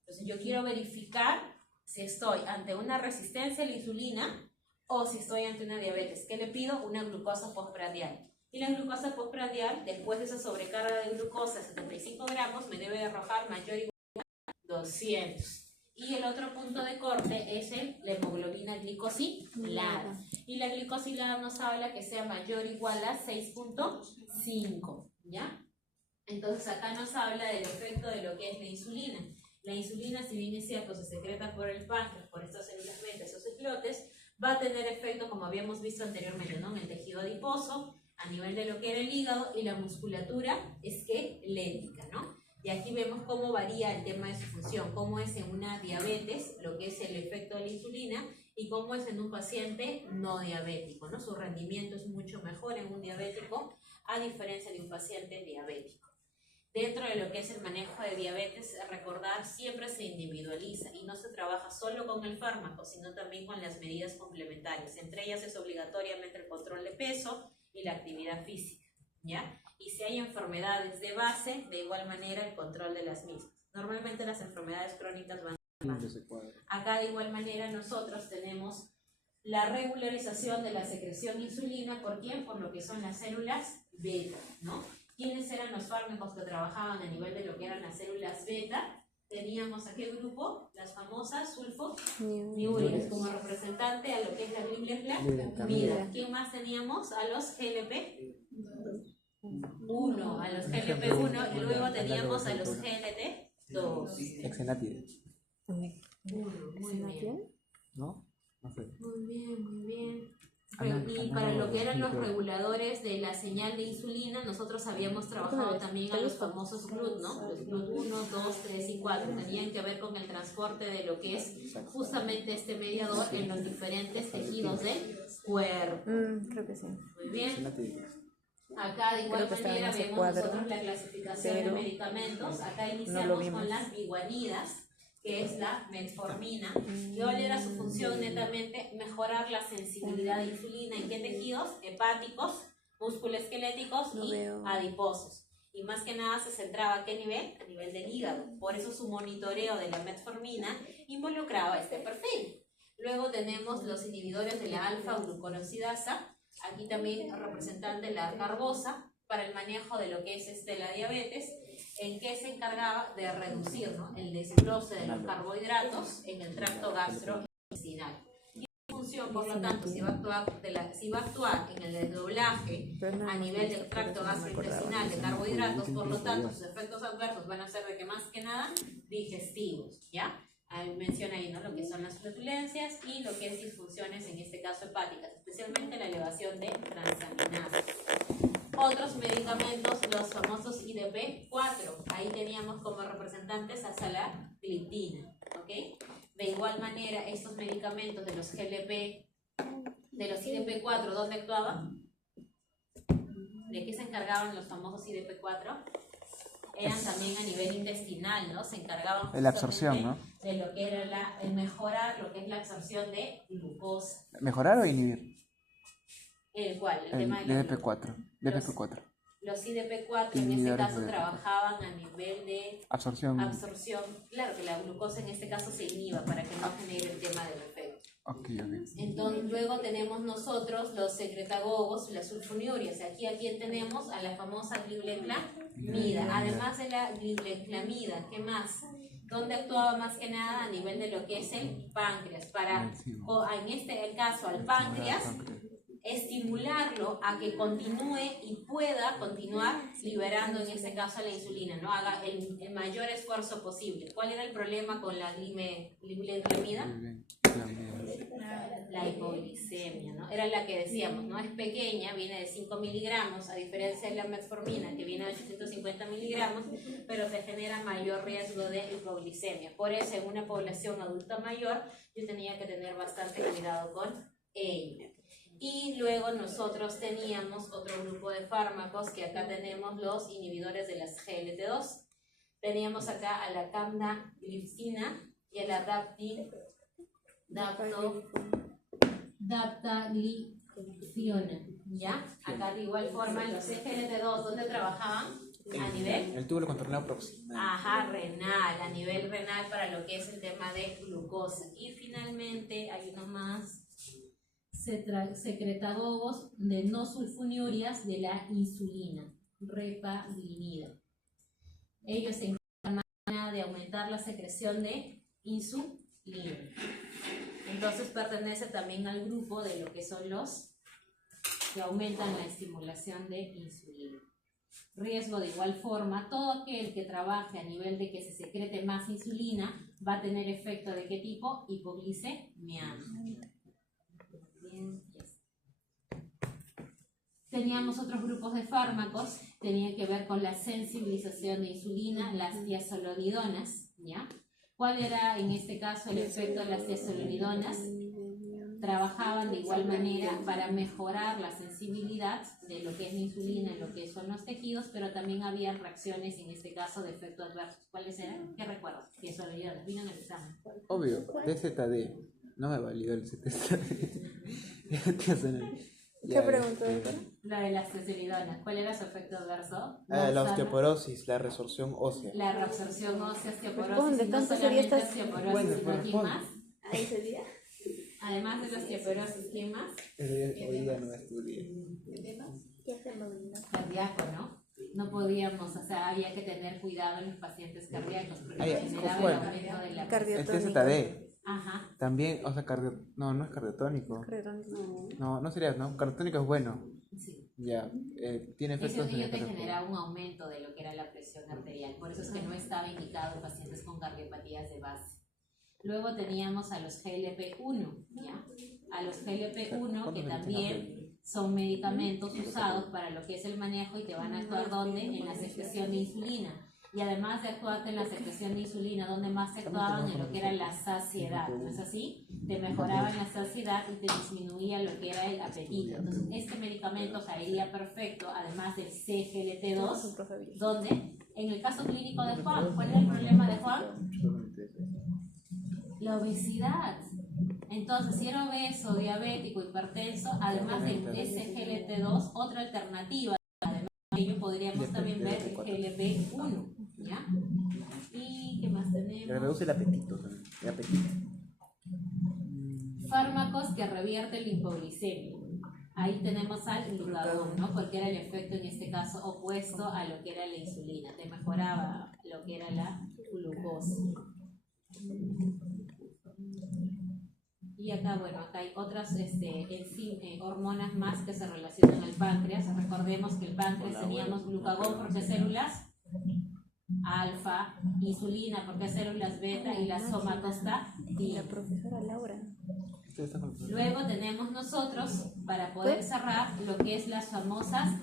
Entonces yo quiero verificar si estoy ante una resistencia a la insulina o si estoy ante una diabetes. ¿Qué le pido? Una glucosa postprandial. Y la glucosa postprandial, después de esa sobrecarga de glucosa, 75 gramos, me debe de arrojar mayor o igual a 200. Y el otro punto de corte es la hemoglobina glicosilada. Y la glicosilada nos habla que sea mayor o igual a 6.5. ¿Ya? Entonces acá nos habla del efecto de lo que es la insulina. La insulina, si bien es cierto, se secreta por el páncreas, por estas células beta, esos islotes, va a tener efecto, como habíamos visto anteriormente, ¿no? En el tejido adiposo, a nivel de lo que era el hígado, y la musculatura esquelética, ¿no? Y aquí vemos cómo varía el tema de su función, cómo es en una diabetes, lo que es el efecto de la insulina, y cómo es en un paciente no diabético, ¿no? Su rendimiento es mucho mejor en un diabético a diferencia de un paciente diabético. Dentro de lo que es el manejo de diabetes, recordar, siempre se individualiza y no se trabaja solo con el fármaco, sino también con las medidas complementarias. Entre ellas es obligatoriamente el control de peso y la actividad física, ¿ya? Y si hay enfermedades de base, de igual manera el control de las mismas. Normalmente las enfermedades crónicas van más. Acá de igual manera nosotros tenemos la regularización de la secreción de insulina. ¿Por quién? Por lo que son las células beta, ¿no? ¿Quiénes eran los fármacos que trabajaban a nivel de lo que eran las células beta? Teníamos a qué grupo, las famosas sulfonilureas como representante a lo que es la gliplenamida. ¿Quién más teníamos? A los GLP 1 a los GLP-1 y luego teníamos a los GLT-2. Exenatide, Muy bien. ¿no? No sé. Muy bien, muy bien. Ana- Y Ana para lo que eran los Rodríguez. reguladores de la señal de insulina, nosotros habíamos trabajado también a los famosos GLUT, ¿no? Los GLUT 1, 2, 3 y 4. Tenían que ver con el transporte de lo que es justamente este mediador en los diferentes tejidos del cuerpo. Creo que sí. Muy bien. Exenatide. Acá de igual Creo que estaba en manera ese vemos cuadro, nosotros la clasificación de pero medicamentos. Acá no iniciamos lo vimos. con las biguanidas, que es la metformina. ¿Y cuál era su función netamente? Mejorar la sensibilidad de insulina. ¿En qué tejidos? Hepáticos, musculoesqueléticos No y veo. adiposos. Y más que nada se centraba ¿a qué nivel? A nivel del hígado. Por eso su monitoreo de la metformina involucraba este perfil. Luego tenemos los inhibidores de la alfa-glucosidasa. Aquí también representante la arcarbosa para el manejo de lo que es la diabetes, en que se encargaba de reducir, ¿no?, el desglose de los carbohidratos en el tracto gastrointestinal. Y su función, por lo tanto, si va a actuar en el desdoblaje a nivel del tracto gastrointestinal de carbohidratos, por lo tanto, sus efectos adversos van a ser de que más que nada digestivos, ¿ya? Menciona ahí, ¿no?, lo que son las flatulencias y lo que es disfunciones, en este caso hepáticas, especialmente la elevación de transaminases. Otros medicamentos, los famosos IDP-4, ahí teníamos como representantes a salagliptina, ¿ok? De igual manera, estos medicamentos de los GLP, de los IDP-4, ¿dónde actuaban? ¿De qué se encargaban los famosos IDP-4? Eran también a nivel intestinal, ¿no? Se encargaban De la absorción, ¿no? de lo que era el mejorar lo que es la absorción de glucosa. ¿Mejorar o inhibir? El cual, el El tema de la DDP4. DDP4. Los IDP-4 en este Inhibidores caso de- trabajaban a nivel de Absorción. claro que la glucosa en este caso se inhiba para que no genere el tema del efecto. Ok. Entonces, luego tenemos nosotros los secretagogos, las sulfoniurias. Aquí a quién tenemos, a la famosa glibleclamida. Además de la glibleclamida, ¿qué más? ¿Dónde actuaba más que nada? A nivel de lo que es el páncreas. Para, en el caso al páncreas, estimularlo a que continúe y pueda continuar liberando en este caso la insulina, ¿no? Haga el mayor esfuerzo posible. ¿Cuál era el problema con la glibleclamida? La hipoglicemia, ¿no? Era la que decíamos, ¿no? Es pequeña, viene de 5 miligramos, a diferencia de la metformina, que viene de 850 miligramos, pero te genera mayor riesgo de hipoglicemia. Por eso, en una población adulta mayor, yo tenía que tener bastante cuidado con ello. Y luego nosotros teníamos otro grupo de fármacos, que acá tenemos los inhibidores de las GLT2. Teníamos acá a la camnagliflozina y a la daptagliflozina, ¿ya? Acá de igual forma los GLT2, ¿dónde trabajaban? A nivel El túbulo contornado proximal. Ajá, renal, a nivel renal para lo que es el tema de glucosa. Y finalmente hay uno más, secretagogos de no sulfoniurias de la insulina, repaglinida. Ellos se encargan de aumentar la secreción de insulina. Entonces pertenece también al grupo de lo que son los que aumentan la estimulación de insulina. Riesgo de igual forma, todo aquel que trabaje a nivel de que se secrete más insulina va a tener efecto de qué tipo? Hipoglicemia. Teníamos otros grupos de fármacos, tenían que ver con la sensibilización de insulina, las tiazolonidonas, ¿ya? ¿Cuál era en este caso el efecto de las tiazolonidonas? Trabajaban de igual manera para mejorar la sensibilidad de lo que es la insulina en lo que son los tejidos, pero también había reacciones, en este caso, de efectos adversos. ¿Cuáles eran? ¿Qué recuerdas? Tiazolonidonas, vino en el examen. Obvio, DZD. No me validó el ZD. ¿Qué preguntó, doctora? La de las tiazolidonas, ¿cuál era su efecto adverso? La osteoporosis, la resorción ósea. La reabsorción ósea, osteoporosis, Responde, y no ¿tanto sería solamente estas? osteoporosis, Bueno, sino pues ¿quién responde. más? ¿Ahí sería? Además de la osteoporosis, ¿quién más? Hoy día no estudié. Cardíaco, ¿no? No podíamos, o sea, había que tener cuidado en los pacientes cardíacos porque Ay, generaba ¿cuál? el aumento de la El Cardiotónico. TZD. Ajá. También, o sea, no es cardiotónico. Cardiotónico. No sería, ¿no? Cardiotónico es bueno. Sí. Ya, tiene Ese efectos en anillo el te corazón. generaba un aumento de lo que era la presión arterial, por eso es que no estaba indicado en pacientes con cardiopatías de base. Luego teníamos a los GLP-1, ¿ya? A los GLP-1 que también son medicamentos usados para lo que es el manejo y te van a actuar ¿dónde? En la secreción de insulina. Y además de actuarte en la secreción de insulina, donde más se actuaban en lo que era la saciedad, ¿no es así? Te mejoraban la saciedad y te disminuía lo que era el apetito. Entonces, este medicamento caería perfecto, además del CGLT2, donde, en el caso clínico de Juan, ¿cuál es el problema de Juan? La obesidad. Entonces, si era obeso, diabético, hipertenso, además del SGLT2, otra alternativa, además de ello podríamos también ver el GLP-1, ¿ya? ¿Y qué más tenemos? Reduce el apetito también. El apetito. Fármacos que revierten la hipoglicemia. Ahí tenemos al glucagón, ¿no? Porque era el efecto en este caso opuesto a lo que era la insulina. Te mejoraba lo que era la glucosa. Y acá, bueno, acá hay otras hormonas más que se relacionan al páncreas. Recordemos que el páncreas teníamos glucagón porque células alfa, insulina porque células beta y la somatostatina. La profesora Laura. Luego tenemos nosotros, para poder cerrar, lo que es las famosas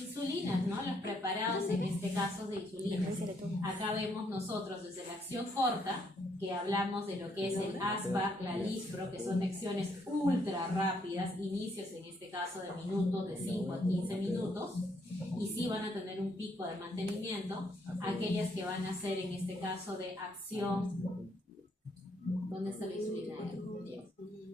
insulinas, ¿no? Los preparados en este caso de insulinas. Acá vemos nosotros desde la acción corta, que hablamos de lo que es el ASPA, la Lispro, que son acciones ultra rápidas, inicios en este caso de minutos, de 5 a 15 minutos, y sí van a tener un pico de mantenimiento. Aquellas que van a ser en este caso de acción, ¿dónde está la insulina?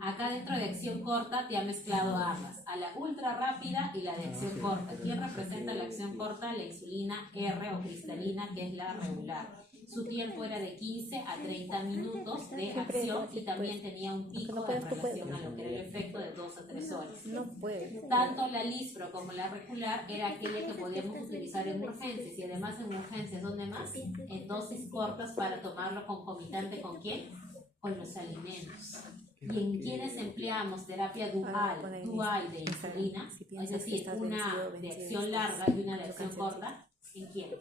Acá dentro de acción corta te ha mezclado ambas, a la ultra rápida y la de acción corta. ¿Quién representa la acción corta? La insulina R o cristalina, que es la regular. Su tiempo era de 15 a 30 minutos de acción y también tenía un pico en relación a lo que era el efecto de 2 a 3 horas. No puede. Tanto la Lispro como la regular era aquella que podíamos utilizar en urgencias, y además en urgencias, ¿dónde más? En dosis cortas para tomarlo concomitante ¿con quién? Con los alimentos. Y en quienes empleamos terapia dual de insulina, es decir, una de acción larga y una de acción corta, ¿en quiénes?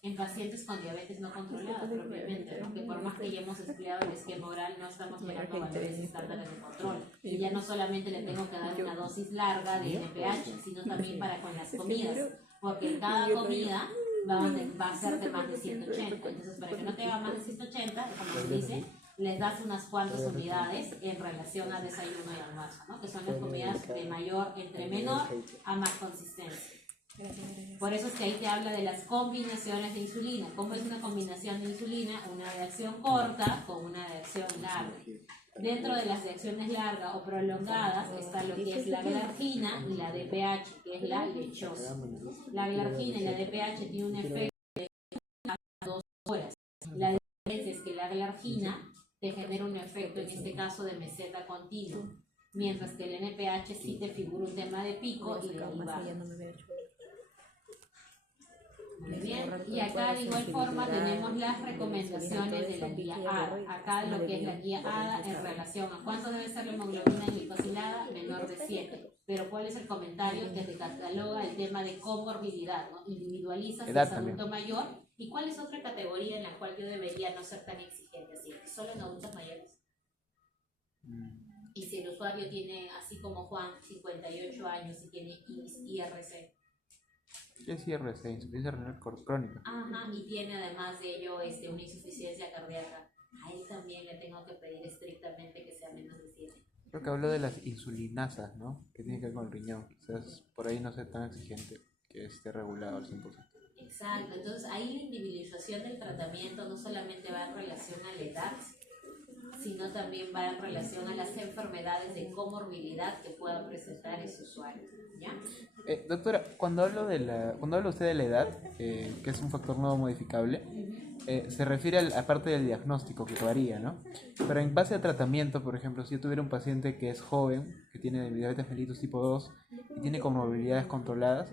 En pacientes con diabetes no controlada propiamente, ¿no? Que por más que ya hemos empleado el esquema oral, no estamos mirando valores estándares de control. Y ya no solamente le tengo que dar una dosis larga de NPH, sino también para con las comidas, porque cada comida va a ser de más de 180. Entonces, para que no te haga más de 180, como se dice, les das unas cuantas unidades en relación a desayuno y almuerzo, ¿no? Que son las comidas de mayor, entre menor a más consistencia. Por eso es que ahí te habla de las combinaciones de insulina. ¿Cómo es una combinación de insulina? Una de acción corta con una de acción larga. Dentro de las reacciones largas o prolongadas está lo que es la glargina y la DPH, que es la lechosa. La glargina y la DPH tienen un efecto de 2 horas. La diferencia es que la glargina te genera un efecto, en este caso, de meseta continua, mientras que el NPH sí te figura un tema de pico y de baja. Muy bien, y acá de igual forma tenemos las recomendaciones de la guía ADA. Acá lo que es la guía ADA en relación a cuánto debe ser la hemoglobina glicosilada, menor de 7. Pero ¿cuál es el comentario que te cataloga el tema de comorbilidad, ¿no? Individualiza si es adulto mayor. ¿Y cuál es otra categoría en la cual yo debería no ser tan exigente? Así que solo en adultos mayores. Y si el usuario tiene, así como Juan, 58 años y tiene IRC. Es IRC, insuficiencia renal crónica. Ajá, y tiene además de ello una insuficiencia cardíaca. A él también le tengo que pedir estrictamente que sea menos de 7. Creo que hablo de las insulinasas, ¿no? Que tiene que ver con el riñón. Quizás por ahí no sea tan exigente, que esté regulado al 100%. Exacto, entonces ahí la individualización del tratamiento no solamente va en relación a la edad, sino también va en relación a las enfermedades de comorbilidad que pueda presentar ese usuario, ¿ya? Doctora, cuando habla usted de la edad, que es un factor no modificable, se refiere a la parte del diagnóstico que varía, ¿no? Pero en base a tratamiento, por ejemplo, si yo tuviera un paciente que es joven, que tiene diabetes mellitus tipo 2 y tiene comorbilidades controladas,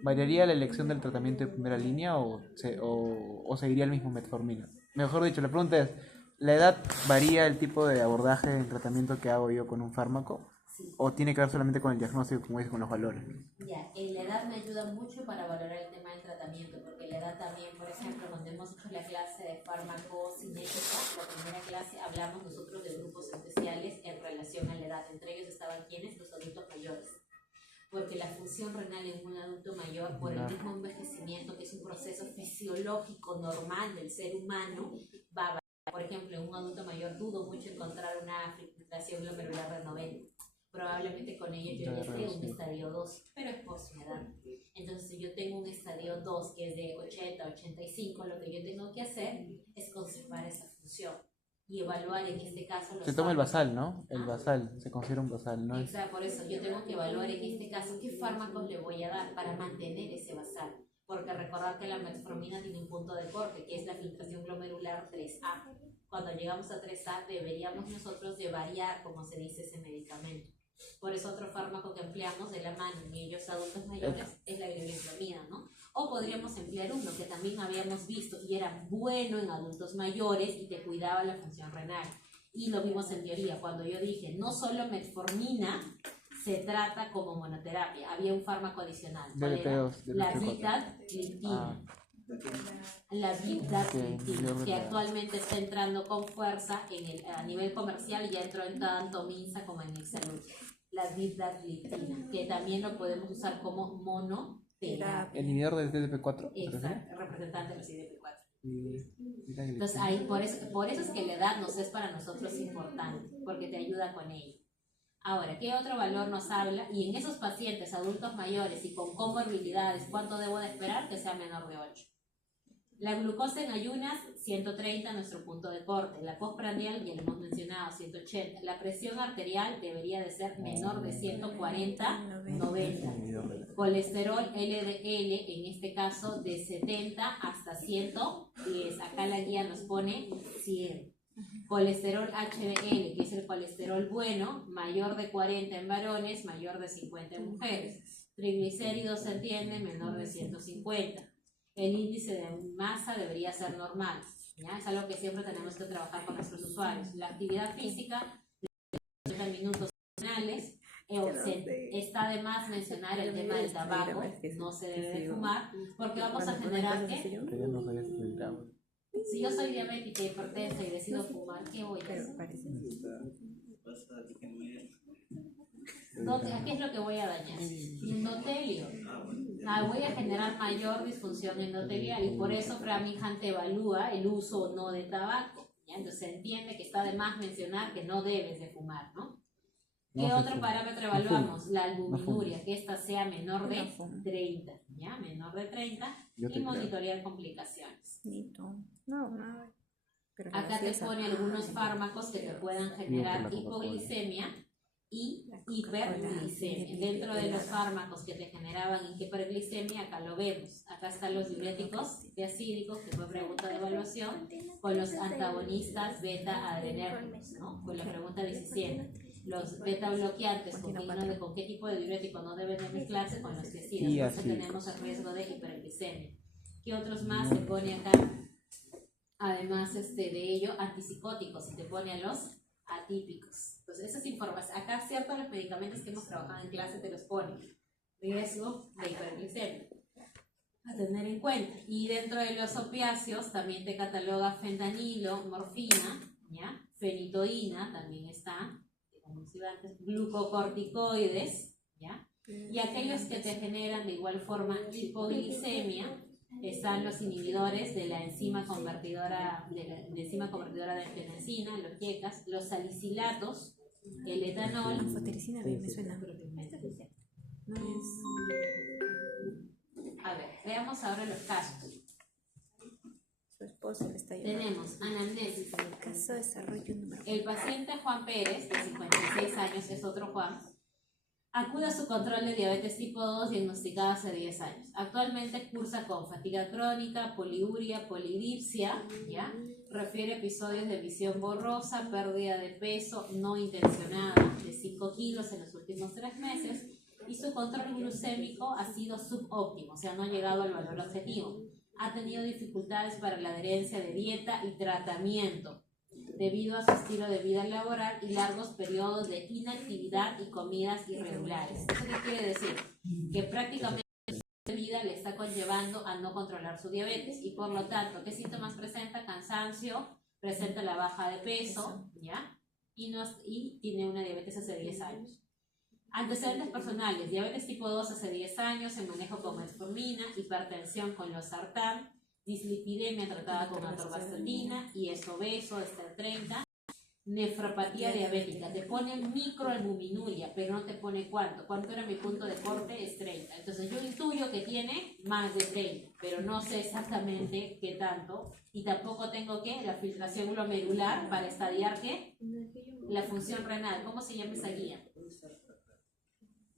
¿variaría la elección del tratamiento de primera línea o seguiría el mismo metformina? Mejor dicho, la pregunta es, ¿la edad varía el tipo de abordaje en tratamiento que hago yo con un fármaco? Sí. ¿O tiene que ver solamente con el diagnóstico, como dice, con los valores? Ya, la edad me ayuda mucho para valorar el tema del tratamiento, porque la edad también, por ejemplo, cuando hemos hecho la clase de farmacocinética, la primera clase hablamos nosotros de grupos especiales en relación a la edad. Entre ellos estaban quienes, los adultos mayores. Porque la función renal en un adulto mayor, por el mismo envejecimiento, que es un proceso fisiológico normal del ser humano, va a variar. Por ejemplo, en un adulto mayor dudo mucho encontrar una filtración glomerular de 90. Probablemente con ello yo ya esté en un estadio 2, pero es por su edad. Entonces, si yo tengo un estadio 2 que es de 80 a 85, lo que yo tengo que hacer es conservar esa función y evaluar en este caso los Se toma el fármacos. basal, ¿no? El basal, se considera un basal, ¿no? Exacto, por eso yo tengo que evaluar en este caso qué fármacos le voy a dar para mantener ese basal. Porque recordar que la metformina tiene un punto de corte, que es la filtración glomerular 3A. Cuando llegamos a 3A deberíamos nosotros de variar, como se dice, ese medicamento. Por eso otro fármaco que empleamos de la mano en ellos adultos mayores es la glibenclamida, ¿no? O podríamos emplear uno que también habíamos visto y era bueno en adultos mayores y te cuidaba la función renal. Y lo vimos en teoría, cuando yo dije, no solo metformina se trata como monoterapia, había un fármaco adicional. ¿Cuál era? DLP2, La DLP4. bitagliptina. La bitagliptina, que actualmente está entrando con fuerza a nivel comercial, ya entró en tanto Minsa como en Excelud. La bitagliptina, que también lo podemos usar como monoterapia. ¿El inhibidor del DLP4? Exacto, representante de los IDP4. Entonces, Entonces, ahí, por eso es que la edad nos es para nosotros importante, porque te ayuda con ello. Ahora, ¿qué otro valor nos habla? Y en esos pacientes adultos mayores y con comorbilidades, ¿cuánto debo de esperar? Que sea menor de 8. La glucosa en ayunas, 130, nuestro punto de corte. La postprandial, ya lo hemos mencionado, 180. La presión arterial debería de ser menor de 140, 90. Colesterol LDL, en este caso, de 70 hasta 110. Acá la guía nos pone 100. Colesterol HDL, que es el colesterol bueno, mayor de 40 en varones, mayor de 50 en mujeres. Triglicéridos, se entiende, menor de 150. El índice de masa debería ser normal, ¿ya? Es algo que siempre tenemos que trabajar con nuestros usuarios. La actividad física, de 30 minutos semanales. Está de más mencionar el tema del tabaco, no se debe de fumar, porque vamos a generar que, que ya no sabía si se graba. si yo soy diabética, hipertensa y decido fumar, ¿qué voy a hacer? ¿A qué es lo que voy a dañar? Endotelio. Voy a generar mayor disfunción endotelial y por eso Framingham te evalúa el uso o no de tabaco. ¿Ya? Entonces se entiende que está de más mencionar que no debes de fumar, ¿no? ¿Qué otro parámetro evaluamos? La albuminuria, que esta sea menor de 30, ¿ya? Menor de 30 y monitorear complicaciones. No, nada. Acá te pone algunos fármacos que te puedan generar hipoglicemia y hiperglicemia. Dentro de los fármacos que te generaban hiperglicemia, acá lo vemos. Acá están los diuréticos diacídicos, que fue pregunta de evaluación, con los antagonistas beta-adrenérgicos, ¿no? Con la pregunta 17. Los beta bloqueantes, con qué tipo de diurético no deben de mezclarse con los que sí, entonces tenemos el riesgo de hiperglicemia. ¿Qué otros más se pone acá? Además de ello, antipsicóticos, y te pone a los atípicos. Entonces, esas informaciones, acá ciertos los medicamentos que hemos trabajado en clase te los ponen. Riesgo de hiperglicemia. A tener en cuenta. Y dentro de los opiáceos también te cataloga fentanilo, morfina, ¿ya? Fenitoína también está, glucocorticoides, ¿ya? Y aquellos que te generan de igual forma hipoglicemia, están los inhibidores de la enzima convertidora de angiotensina, los IECAS, los salicilatos, el etanol. Fotericina me suena. A ver, veamos ahora los casos. Su esposo le está llamando. Tenemos anamnesis. En el caso de desarrollo número. El paciente Juan Pérez, de 56 años, es otro Juan, acude a su control de diabetes tipo 2 diagnosticada hace 10 años. Actualmente cursa con fatiga crónica, poliuria, polidipsia, ¿ya? Refiere episodios de visión borrosa, pérdida de peso no intencionada de 5 kilos en los últimos 3 meses y su control glucémico ha sido subóptimo, o sea, no ha llegado al valor objetivo. Ha tenido dificultades para la adherencia de dieta y tratamiento. debido a su estilo de vida laboral y largos periodos de inactividad y comidas irregulares. ¿Eso qué quiere decir? Que prácticamente la vida le está conllevando a no controlar su diabetes y por lo tanto, ¿qué síntomas presenta? Cansancio, presenta la baja de peso, ¿ya? Y tiene una diabetes hace 10 años. Antecedentes personales: diabetes tipo 2 hace 10 años, en manejo con metformina, hipertensión con losartán, dislipidemia tratada con atorvastatina y es obeso, está en 30. Nefropatía diabética, te pone microalbuminuria, pero no te pone cuánto. ¿Cuánto era mi punto de corte? Es 30. Entonces yo intuyo que tiene más de 30, pero no sé exactamente qué tanto. Y tampoco tengo la filtración glomerular para estadiar la función renal. ¿Cómo se llama esa guía?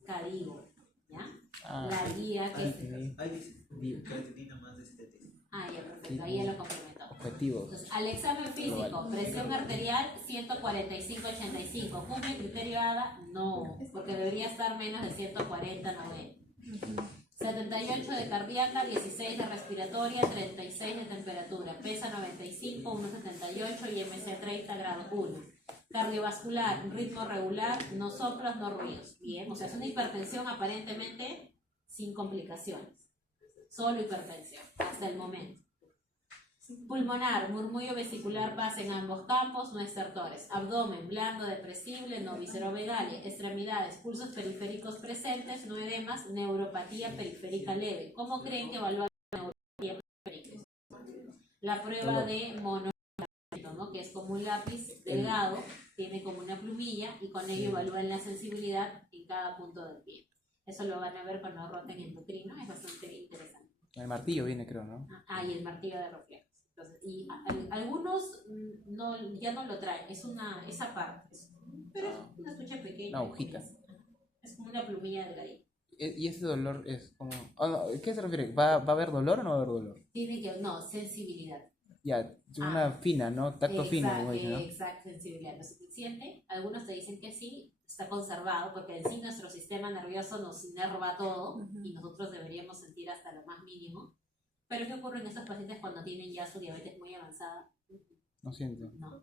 CADIGO, ¿ya? La guía que... Ahí dice, creatinina más de 70. Ya, perfecto, ahí ya lo complementó. Objetivos. Entonces, al examen físico, presión arterial 145/85, ¿cumple el criterio ADA? No, porque debería estar menos de 140/90. 78 de cardíaca, 16 de respiratoria, 36 de temperatura, pesa 95, 1,78 y MC 30 grados 1. Cardiovascular, ritmo regular, no soplos, no ruidos. Bien, o sea, es una hipertensión aparentemente sin complicaciones. Solo hipertensión, hasta el momento. Pulmonar, murmullo vesicular, pasa en ambos campos, no estertores. Abdomen, blando, depresible, no viscerovegalia. Extremidades, pulsos periféricos presentes, no edemas, neuropatía periférica leve. ¿Cómo creen que evalúa la neuropatía periférica? La prueba de mono, ¿no? Que es como un lápiz delgado, tiene como una plumilla y con ello evalúan la sensibilidad en cada punto del pie. Eso lo van a ver cuando roten endocrino, es bastante interesante. El martillo viene, creo, ¿no? Y el martillo de reflejos. Entonces, y algunos ya no lo traen, esa parte, pero es una estuche pequeña. Una hojita. Es como una plumilla delgadita. Y ese dolor es como... ¿Qué se refiere? ¿Va a haber dolor o no va a haber dolor? Sensibilidad. Ya, una fina, ¿no? Tacto fino, como dicen, ¿no? Exacto, sensibilidad. ¿No es suficiente? Algunos te dicen que sí, está conservado, porque en sí nuestro sistema nervioso nos inerva todo y nosotros deberíamos sentir hasta lo más mínimo. Pero ¿qué ocurre en estos pacientes cuando tienen ya su diabetes muy avanzada? No siento. No.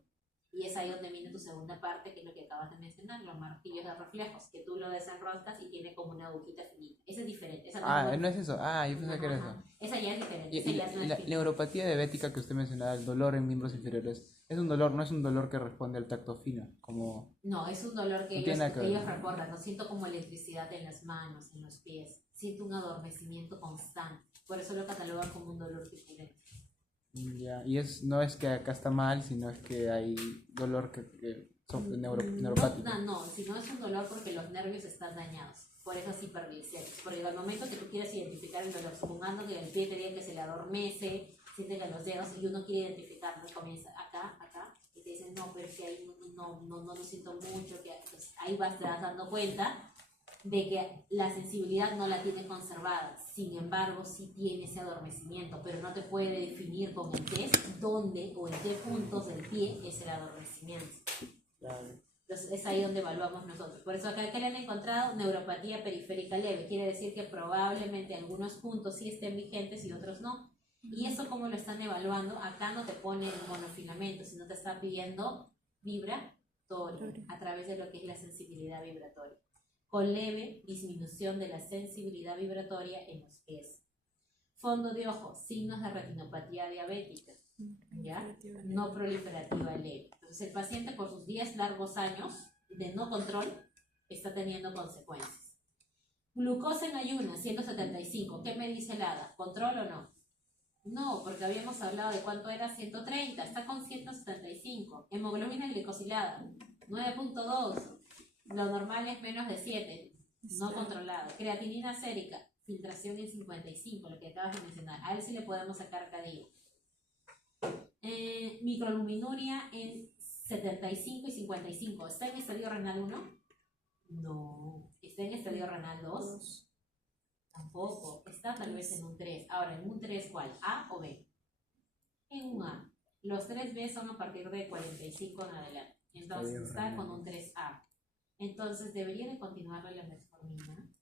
Y es ahí donde viene tu segunda parte, que es lo que acabas de mencionar, los martillos de reflejos, que tú lo desenroscas y tiene como una agujita finita. Esa es diferente. Esa no es eso. Yo pensé que era eso. Esa ya es diferente. Y la neuropatía diabética que usted mencionaba, el dolor en miembros inferiores, es un dolor, no es un dolor que responde al tacto fino, como... No, es un dolor que ellos reportan. No siento como electricidad en las manos, en los pies. Siento un adormecimiento constante. Por eso lo catalogan como un dolor recurrente. Ya, y no es que acá está mal, sino es que hay dolor que son neuropático. No, sino es un dolor porque los nervios están dañados. Por eso es hiperglicemia. Porque al momento que tú quieres identificar el dolor, supongando que el pie te diga que se le adormece, siente que los dedos, y uno quiere identificarlo, comienza acá, y te dicen, no, pero es que ahí no lo siento mucho, pues ahí te vas dando cuenta de que la sensibilidad no la tiene conservada. Sin embargo, sí tiene ese adormecimiento, pero no te puede definir con el test dónde o en qué puntos del pie es el adormecimiento. Claro. Entonces es ahí donde evaluamos nosotros. Por eso acá que le han encontrado neuropatía periférica leve. Quiere decir que probablemente algunos puntos sí estén vigentes y otros no. Y eso como lo están evaluando, acá no te pone el monofilamento, sino te está pidiendo vibratoria a través de lo que es la sensibilidad vibratoria, con leve disminución de la sensibilidad vibratoria en los pies. Fondo de ojo, signos de retinopatía diabética, ¿ya? No proliferativa leve. Entonces el paciente por sus 10 largos años de no control está teniendo consecuencias. Glucosa en ayunas, 175. ¿Qué me dice el ADA? ¿Control o no? No, porque habíamos hablado de cuánto era 130, está con 175. Hemoglobina glicosilada, 9.2. Lo normal es menos de 7, no controlado. Creatinina sérica, filtración en 55, lo que acabas de mencionar. A él sí le podemos sacar CADIGO. Microalbuminuria en 75 y 55. ¿Está en estadio renal 1? No. ¿Está en estadio renal 2? Tampoco. Está tal vez en un 3. Ahora, ¿en un 3 cuál? ¿A o B? En un A. Los 3B son a partir de 45 en adelante. Entonces está con un 3A. Entonces, ¿debería de continuarle la metformina?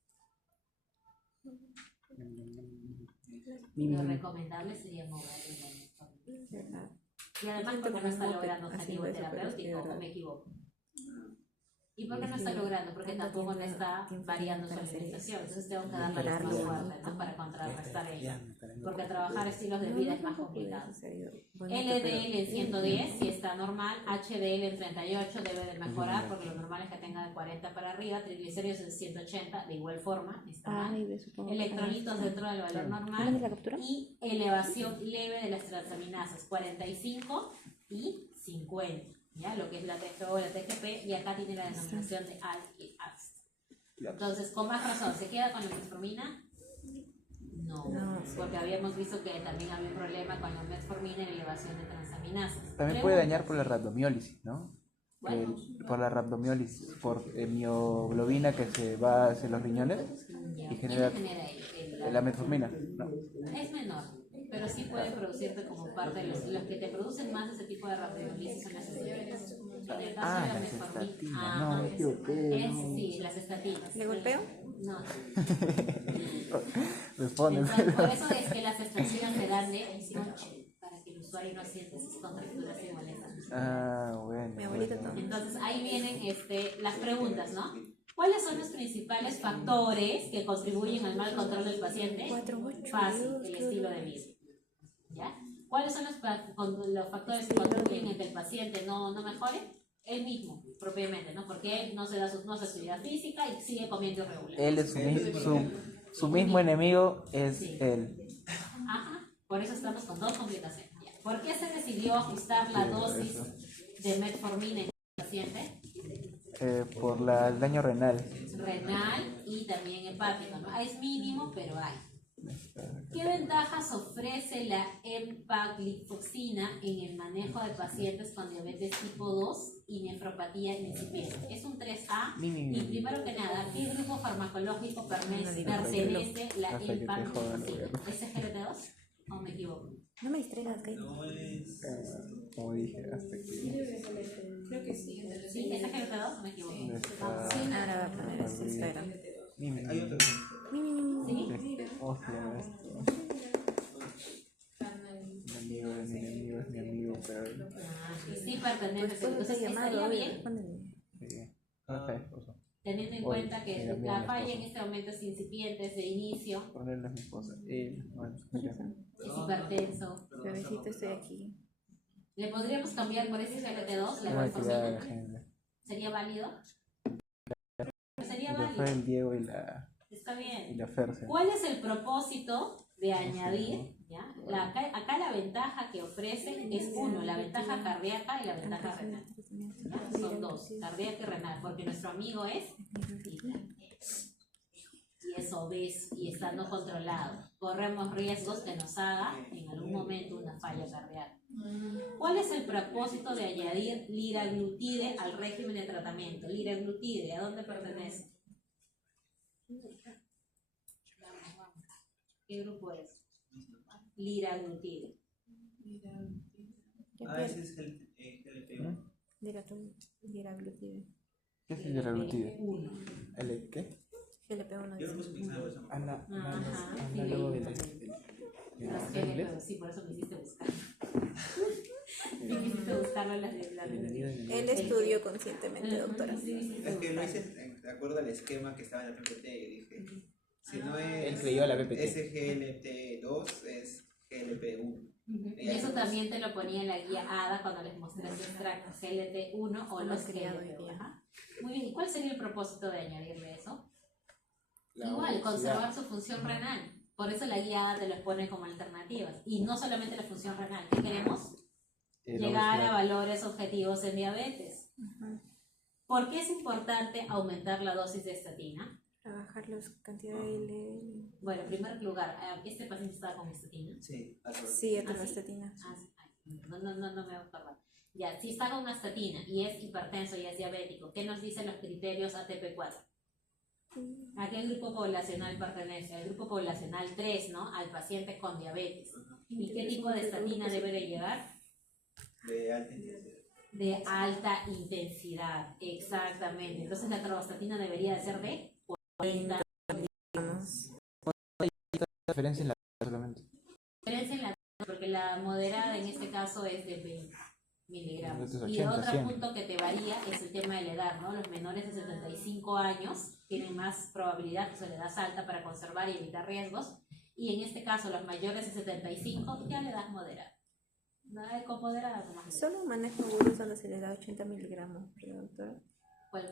Lo recomendable sería moverle la metformina. Y además siento porque no está como logrando haciendo objetivo eso, pero es que terapéutico, de ¿o verdad. me equivoco? ¿Y por qué no está logrando? Porque tanto tampoco no tiempo- está tiempo variando su para hacer alimentación. eso. Entonces tengo que Y darle más pararlo fuerte, ¿no? bonito. Para contrarrestar ello. Ya me está dando Porque cuenta. trabajar estilos de No, vida no es más tampoco complicado. hubiese salido bonito, LDL en pero- 110, si está normal, HDL en 38 debe de mejorar porque lo normal es que tenga de 40 para arriba, triglicéridos en 180 de igual forma, está mal. Ay, ve, supongo. Electrolitos dentro del valor ¿Mandas normal la captura? y elevación leve de las transaminasas 45 y 50, ¿ya? Lo que es la TGO, la TGP, y acá tiene la denominación de ALT y AST. Entonces, con más razón, ¿se queda con la metformina? No, No. porque habíamos visto que también había un problema con la metformina en elevación de transaminasas. También puede dañar por la rhabdomiólisis, ¿no? Bueno. Por la rhabdomiólisis, por mioglobina que se va hacia los riñones Ya. y ¿Quién genera genera la metformina. No. Es menor, pero sí puede producirte como parte de los que te producen más ese tipo de rhabdomiólisis son las estatinas. En el caso de la Las metformina, estatinas, no, me ajá, equivoqué. sí, las estatinas. ¿Le golpeo? No. Responde. Entonces, por eso es que las estatinas se dan de noche, para que el usuario no sienta esas contracturas y molestas. Ah, bueno. Mi abuelita bueno. toma. Entonces ahí vienen las preguntas, ¿no? ¿Cuáles son los principales factores que contribuyen al mal control del paciente? 4-8. Fácil, el estilo de vida. ¿Ya? ¿Cuáles son los factores que contribuyen a que el paciente no mejore? Él mismo, propiamente, ¿no? Porque él no se da no hace actividad física y sigue comiendo irregular. Él es su mismo enemigo, es Sí. él. Ajá, por eso estamos con dos complicaciones. Ya. ¿Por qué se decidió ajustar la Sí, dosis eso. de metformina en el paciente? Por el daño renal. Renal y también hepático, ¿no? Es mínimo, pero hay. ¿Qué ventajas ofrece la empagliflozina en el manejo de pacientes con diabetes tipo 2 y nefropatía incipiente? Es un 3A y primero que nada, ¿a qué grupo farmacológico pertenece la Hasta que te jodan, empagliflozina? güey. ¿Es SGLT2 o me equivoco? No me distraigas, Kate. No es. Como dije, hasta que Creo que sí. ¿Sí? ¿Es SGLT2 o me equivoco? está. Ahora va a poner ese Instagram. Hay otro. ¿Sí? ¿Cómo se llama esto? Mi amigo es mi enemigo, es mi amigo, pero. Ah, sí pertenece. Pues Entonces, estaría bien respóndeme. Sí. ¿Dónde está mi esposo? teniendo en Oye, cuenta que mira, mira la mi falla en esposo. este momento es incipiente, es de inicio, Ponerle a mi esposa. Bueno, mira. es hipertenso. Bebecito, estoy aquí. ¿Le podríamos cambiar por ese GLT2, la Voy a tirar a la metformina? gente. ¿Sería válido? Sería Y fue válido. el Diego y la Está bien. Ferce. ¿Cuál es el propósito de añadir? ¿Ya? Acá la ventaja que ofrece es uno, la ventaja cardíaca y la ventaja renal. ¿Ya? Son dos, cardíaca y renal, porque nuestro amigo es hipertenso y es obeso y está no controlado. Corremos riesgos que nos haga en algún momento una falla cardíaca. ¿Cuál es el propósito de añadir liraglutide al régimen de tratamiento? Liraglutide, ¿a dónde pertenece? ¿Qué grupo es? Liraglutide. Ese es el GLP-1. Liraglutide. ¿Qué es el liraglutide? Uno. ¿El qué? GLP-1 Yo lo puse dice. pensando eso. Ajá, Análogo del Pero sí, por eso me hiciste buscar. Me hiciste buscarlo en las Él estudió conscientemente, doctora. Es que lo hice de acuerdo al esquema que estaba en la PPT y dije, si no es Él creyó la PPT. SGLT2 es GLP1. Y eso también te lo ponía en la guía ADA cuando les mostré el extracto GLT1 o los criado hoy GLT1. día. Ajá. Muy bien, ¿y cuál sería el propósito de añadirle eso? La Igual, obesidad. conservar su función renal. Por eso la guía ADA te los pone como alternativas. Y no solamente la función renal, ¿qué queremos? Llegar a valores objetivos en diabetes. ¿Por qué es importante aumentar la dosis de estatina? Para bajar la cantidad de LDL. Bueno, en primer lugar, ¿este paciente estaba con estatina? Sí, algo así. Sí, ¿Ah, sí? atorvastatina. Ah, sí. Ay, no me acuerdo. Ya, si está con una estatina y es hipertenso y es diabético, ¿qué nos dicen los criterios ATP4? ¿A qué grupo poblacional pertenece? Al grupo poblacional 3, ¿no? Al paciente con diabetes. ¿Y qué tipo de estatina debe de llegar? De alta intensidad. De alta intensidad, exactamente. Entonces la atorvastatina debería de ser de 40. Vamos. diferencia en la solamente. Diferencia en la porque porque la moderada en este caso es de 20 miligramos. Entonces, Y 80, otro 100. punto que te varía es el tema de la edad, ¿no? Los menores de 75 años tienen más probabilidad, que es la edad alta, para conservar y evitar riesgos. Y en este caso, los mayores de 75 ya le das moderada. Nada de comoderada, como se Solo manejo gurús donde se les da 80 miligramos, ¿verdad, doctora? ¿Cuál?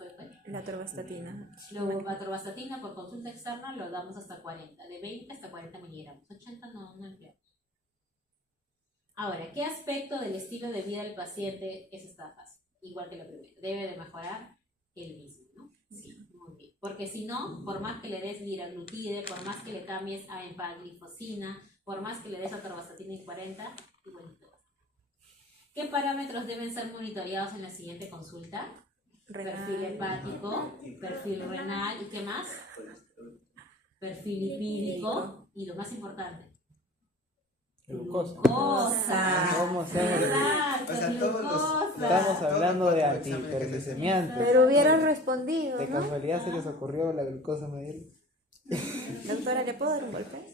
La atorvastatina. Luego, atorvastatina por consulta externa lo damos hasta 40, de 20 hasta 40 miligramos. 80 no empleamos. Ahora, ¿qué aspecto del estilo de vida del paciente es esta fase? Igual que la primera, debe de mejorar el mismo, ¿no? Sí, muy bien. Porque si no, por más que le des liraglutide, por más que le cambies a empaglifosina, por más que le des atorvastatina en 40, igualito. ¿Qué parámetros deben ser monitoreados en la siguiente consulta? Perfil hepático, perfil renal y ¿qué más? Perfil lipídico y lo más importante, Glucosa. glucosa. ¿Cómo se hace? Exacto, O sea, todos los- glucosa. Estamos hablando de Todos los exámenes que se antihiperglicemiantes. Pero hubieran respondido, De ¿no? casualidad se les ocurrió la glucosa medir. Doctora, ¿le puedo dar un golpe?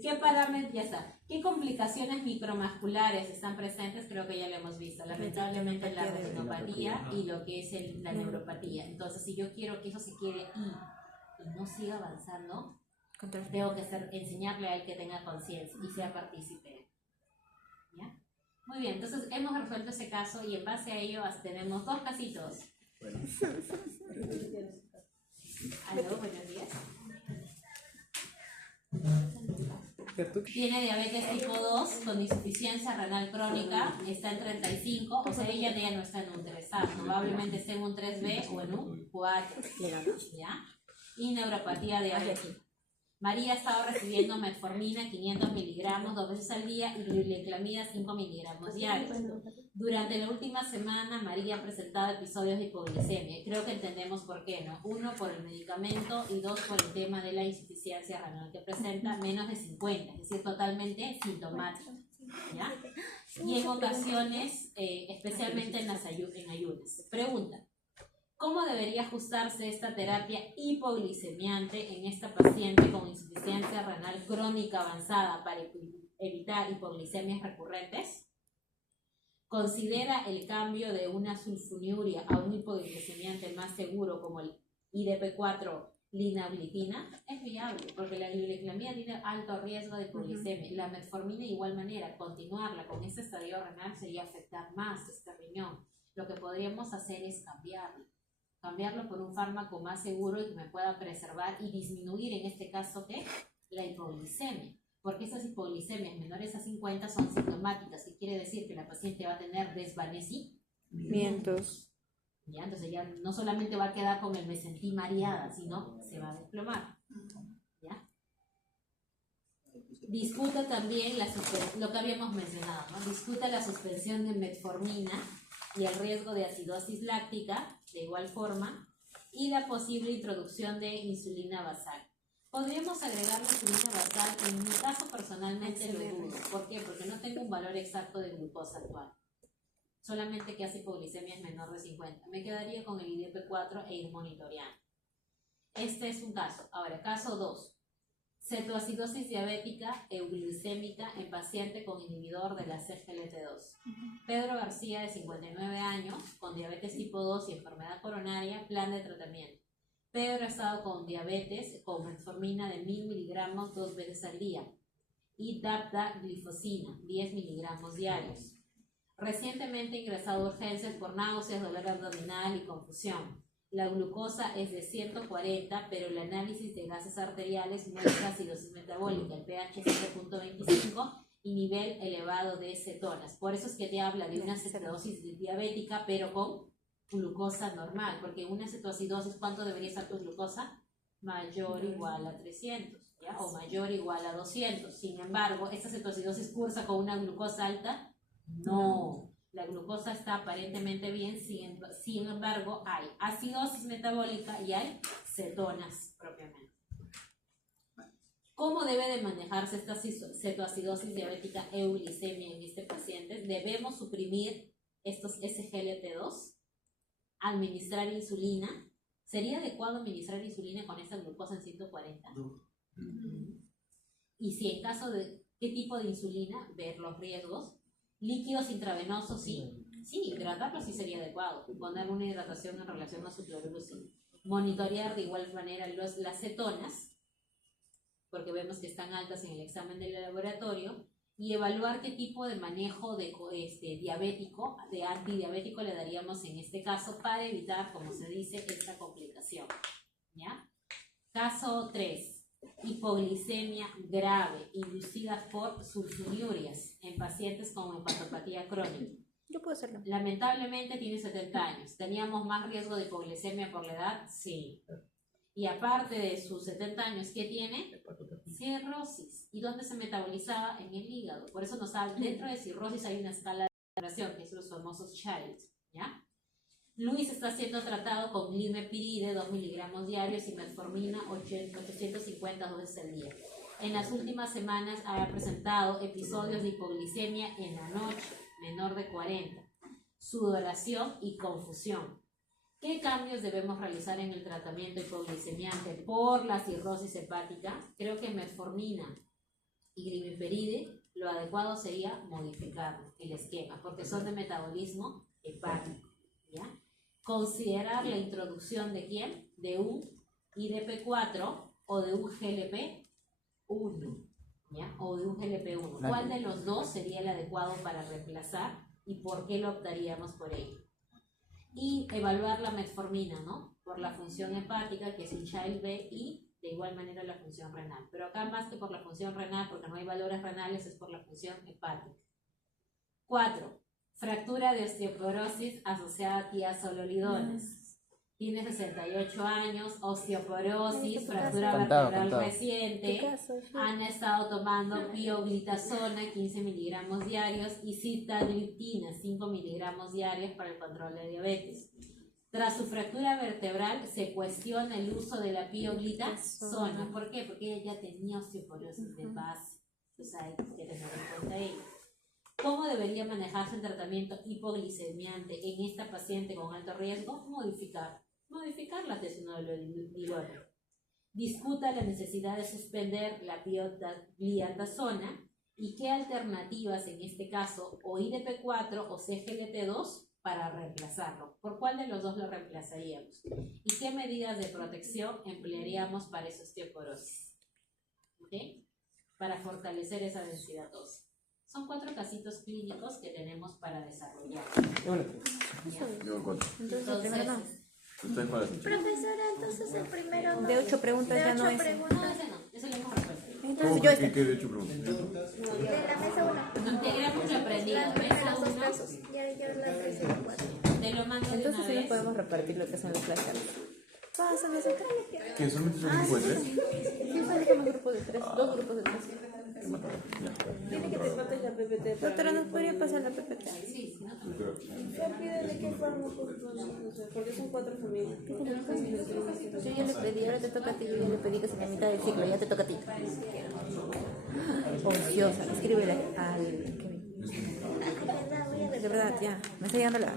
¿Qué parámetros? Ya está. ¿Qué complicaciones micromasculares están presentes? Creo que ya lo hemos visto. Lamentablemente la retinopatía y lo que es la neuropatía. Entonces, si yo quiero que eso se quede y no siga avanzando, tengo que enseñarle a él que tenga conciencia y sea partícipe. ¿Ya? Muy bien, entonces hemos resuelto ese caso y en base a ello tenemos dos casitos. Aló, buenos días. Tiene diabetes tipo 2 con insuficiencia renal crónica, está en 35, o sea, ella ya no está en un 3A, probablemente esté en un 3B o en un 4, ¿ya? Y neuropatía diabética. María ha estado recibiendo metformina 500 miligramos 2 veces al día y gliuleclamida 5 miligramos diarios. Durante la última semana, María ha presentado episodios de hipoglicemia. Creo que entendemos por qué, ¿no? 1, por el medicamento y 2, por el tema de la insuficiencia renal, que presenta menos de 50, es decir, totalmente sintomático, ¿ya? Y en ocasiones, especialmente en ayunas. Pregunta. ¿Cómo debería ajustarse esta terapia hipoglicemiante en esta paciente con insuficiencia renal crónica avanzada para evitar hipoglicemias recurrentes? ¿Considera el cambio de una sulfoniluria a un hipoglicemiante más seguro como el IDP4 linaglitina? Es viable, porque la gliuleclamida tiene alto riesgo de hipoglicemia. La metformina de igual manera, continuarla con este estadio renal sería afectar más este riñón. Lo que podríamos hacer es cambiarlo por un fármaco más seguro y que me pueda preservar y disminuir en este caso ¿qué? La hipoglicemia, porque esas hipoglicemias menores a 50 son sintomáticas, que quiere decir que la paciente va a tener desvanecimientos. ¿Ya? Entonces ya no solamente va a quedar con el me sentí mareada, sino se va a desplomar. ¿Ya? Discuta también lo que habíamos mencionado, ¿no? Discuta la suspensión de metformina y el riesgo de acidosis láctica, de igual forma, y la posible introducción de insulina basal. Podríamos agregar la insulina basal, en mi caso personalmente lo dudo. ¿Por qué? Porque no tengo un valor exacto de glucosa actual. Solamente que hace hipoglicemias menor de 50. Me quedaría con el IDP4 e ir monitoreando. Este es un caso. Ahora, caso 2. Cetoacidosis diabética euglicémica en paciente con inhibidor de la CGLT2. Pedro García, de 59 años, con diabetes tipo 2 y enfermedad coronaria, plan de tratamiento. Pedro ha estado con diabetes con metformina de 1000 miligramos 2 veces al día y dapaglifosina 10 miligramos diarios. Recientemente ingresado a urgencias por náuseas, dolor abdominal y confusión. La glucosa es de 140, pero el análisis de gases arteriales muestra acidosis metabólica, el pH es 7.25 y nivel elevado de cetonas. Por eso es que te habla de una cetosis diabética, pero con glucosa normal, porque una cetoacidosis, ¿cuánto debería ser tu glucosa? Mayor o igual a 300, ¿ya? O mayor o igual a 200. Sin embargo, ¿esta cetoacidosis cursa con una glucosa alta? No. La glucosa está aparentemente bien, sin embargo hay acidosis metabólica y hay cetonas propiamente. ¿Cómo debe de manejarse esta cetoacidosis diabética euglicemia en este paciente? Debemos suprimir estos SGLT2, administrar insulina. ¿Sería adecuado administrar insulina con esta glucosa en 140? No. Y si en caso de ¿Qué tipo de insulina? Ver los riesgos. Líquidos intravenosos, sí. Sí, hidratarlo sí sería adecuado. Poner una hidratación en relación a su cloruro, sí. Monitorear de igual manera las cetonas, porque vemos que están altas en el examen del laboratorio, y evaluar qué tipo de manejo de diabético, de antidiabético le daríamos en este caso para evitar, como se dice, esta complicación. ¿Ya? Caso 3. Hipoglicemia grave inducida por sulfurias en pacientes con hepatopatía crónica. Yo puedo hacerlo. Lamentablemente tiene 70 años. ¿Teníamos más riesgo de hipoglicemia por la edad? Sí. Y aparte de sus 70 años, ¿qué tiene? Cirrosis. ¿Y dónde se metabolizaba? En el hígado. Por eso nos habla, dentro de cirrosis hay una escala de valoración, que es los famosos Child. ¿Ya? Luis está siendo tratado con limepiride, 2 miligramos diarios, y metformina, 850 dosis al día. En las últimas semanas ha presentado episodios de hipoglicemia en la noche, menor de 40, sudoración y confusión. ¿Qué cambios debemos realizar en el tratamiento hipoglicemiante por la cirrosis hepática? Creo que metformina y glimeperide, lo adecuado sería modificar el esquema, porque son de metabolismo hepático. ¿Ya? Considerar la introducción de ¿quién? De un IDP4 o de un GLP-1, ¿ya? O de un GLP-1. ¿Cuál de los dos sería el adecuado para reemplazar y por qué lo optaríamos por ello? Y evaluar la metformina, ¿no? Por la función hepática, que es el Child B, y de igual manera la función renal. Pero acá más que por la función renal, porque no hay valores renales, es por la función hepática. 4. Fractura de osteoporosis asociada a tiazololidones. Tiene 68 años, osteoporosis, fractura vertebral reciente. Han estado tomando pioglitazona, 15 miligramos diarios, y sitagliptina, 5 miligramos diarios para el control de diabetes. Tras su fractura vertebral, se cuestiona el uso de la pioglitazona. ¿Por qué? Porque ella ya tenía osteoporosis de base. Entonces hay que tener en cuenta ello. ¿Cómo debería manejarse el tratamiento hipoglicemiante en esta paciente con alto riesgo? Modificar la tesonolodilona. Discuta la necesidad de suspender la pioglitazona y qué alternativas, en este caso, o IDP4 o CGLT2, para reemplazarlo. ¿Por cuál de los dos lo reemplazaríamos? ¿Y qué medidas de protección emplearíamos para esa osteoporosis? ¿Okay? Para fortalecer esa densidad ósea. Son 4 casitos clínicos que tenemos para desarrollar. Entonces, Profesora, entonces el primero no. De 8 preguntas ya no es. no, ese no, ese lo hemos resuelto. Entonces yo ¿Qué de hecho preguntas? De la mesa 1. Integramos lo aprendido. Los Mesa dos 1, casos. Ya yo la tercera 4. te lo mando de entonces una sí nos vez. podemos repartir lo que son los flashcards. Pásame eso. ¿Que solamente son un grupo de 3? Sí, son un grupo de 3, 2 grupos de 3. Tiene que te falta la PPT. Doctora, ¿nos podría pasar la PPT? Sí, sí, no. ¿De qué fármacos? Porque son 4 familias. Yo ya le pedí, ahora te toca a ti. Yo ya le pedí que se a mitad del ciclo, ya te toca a ti. Ociosa, escríbele al Kevin. De verdad, ya, me está llegando la...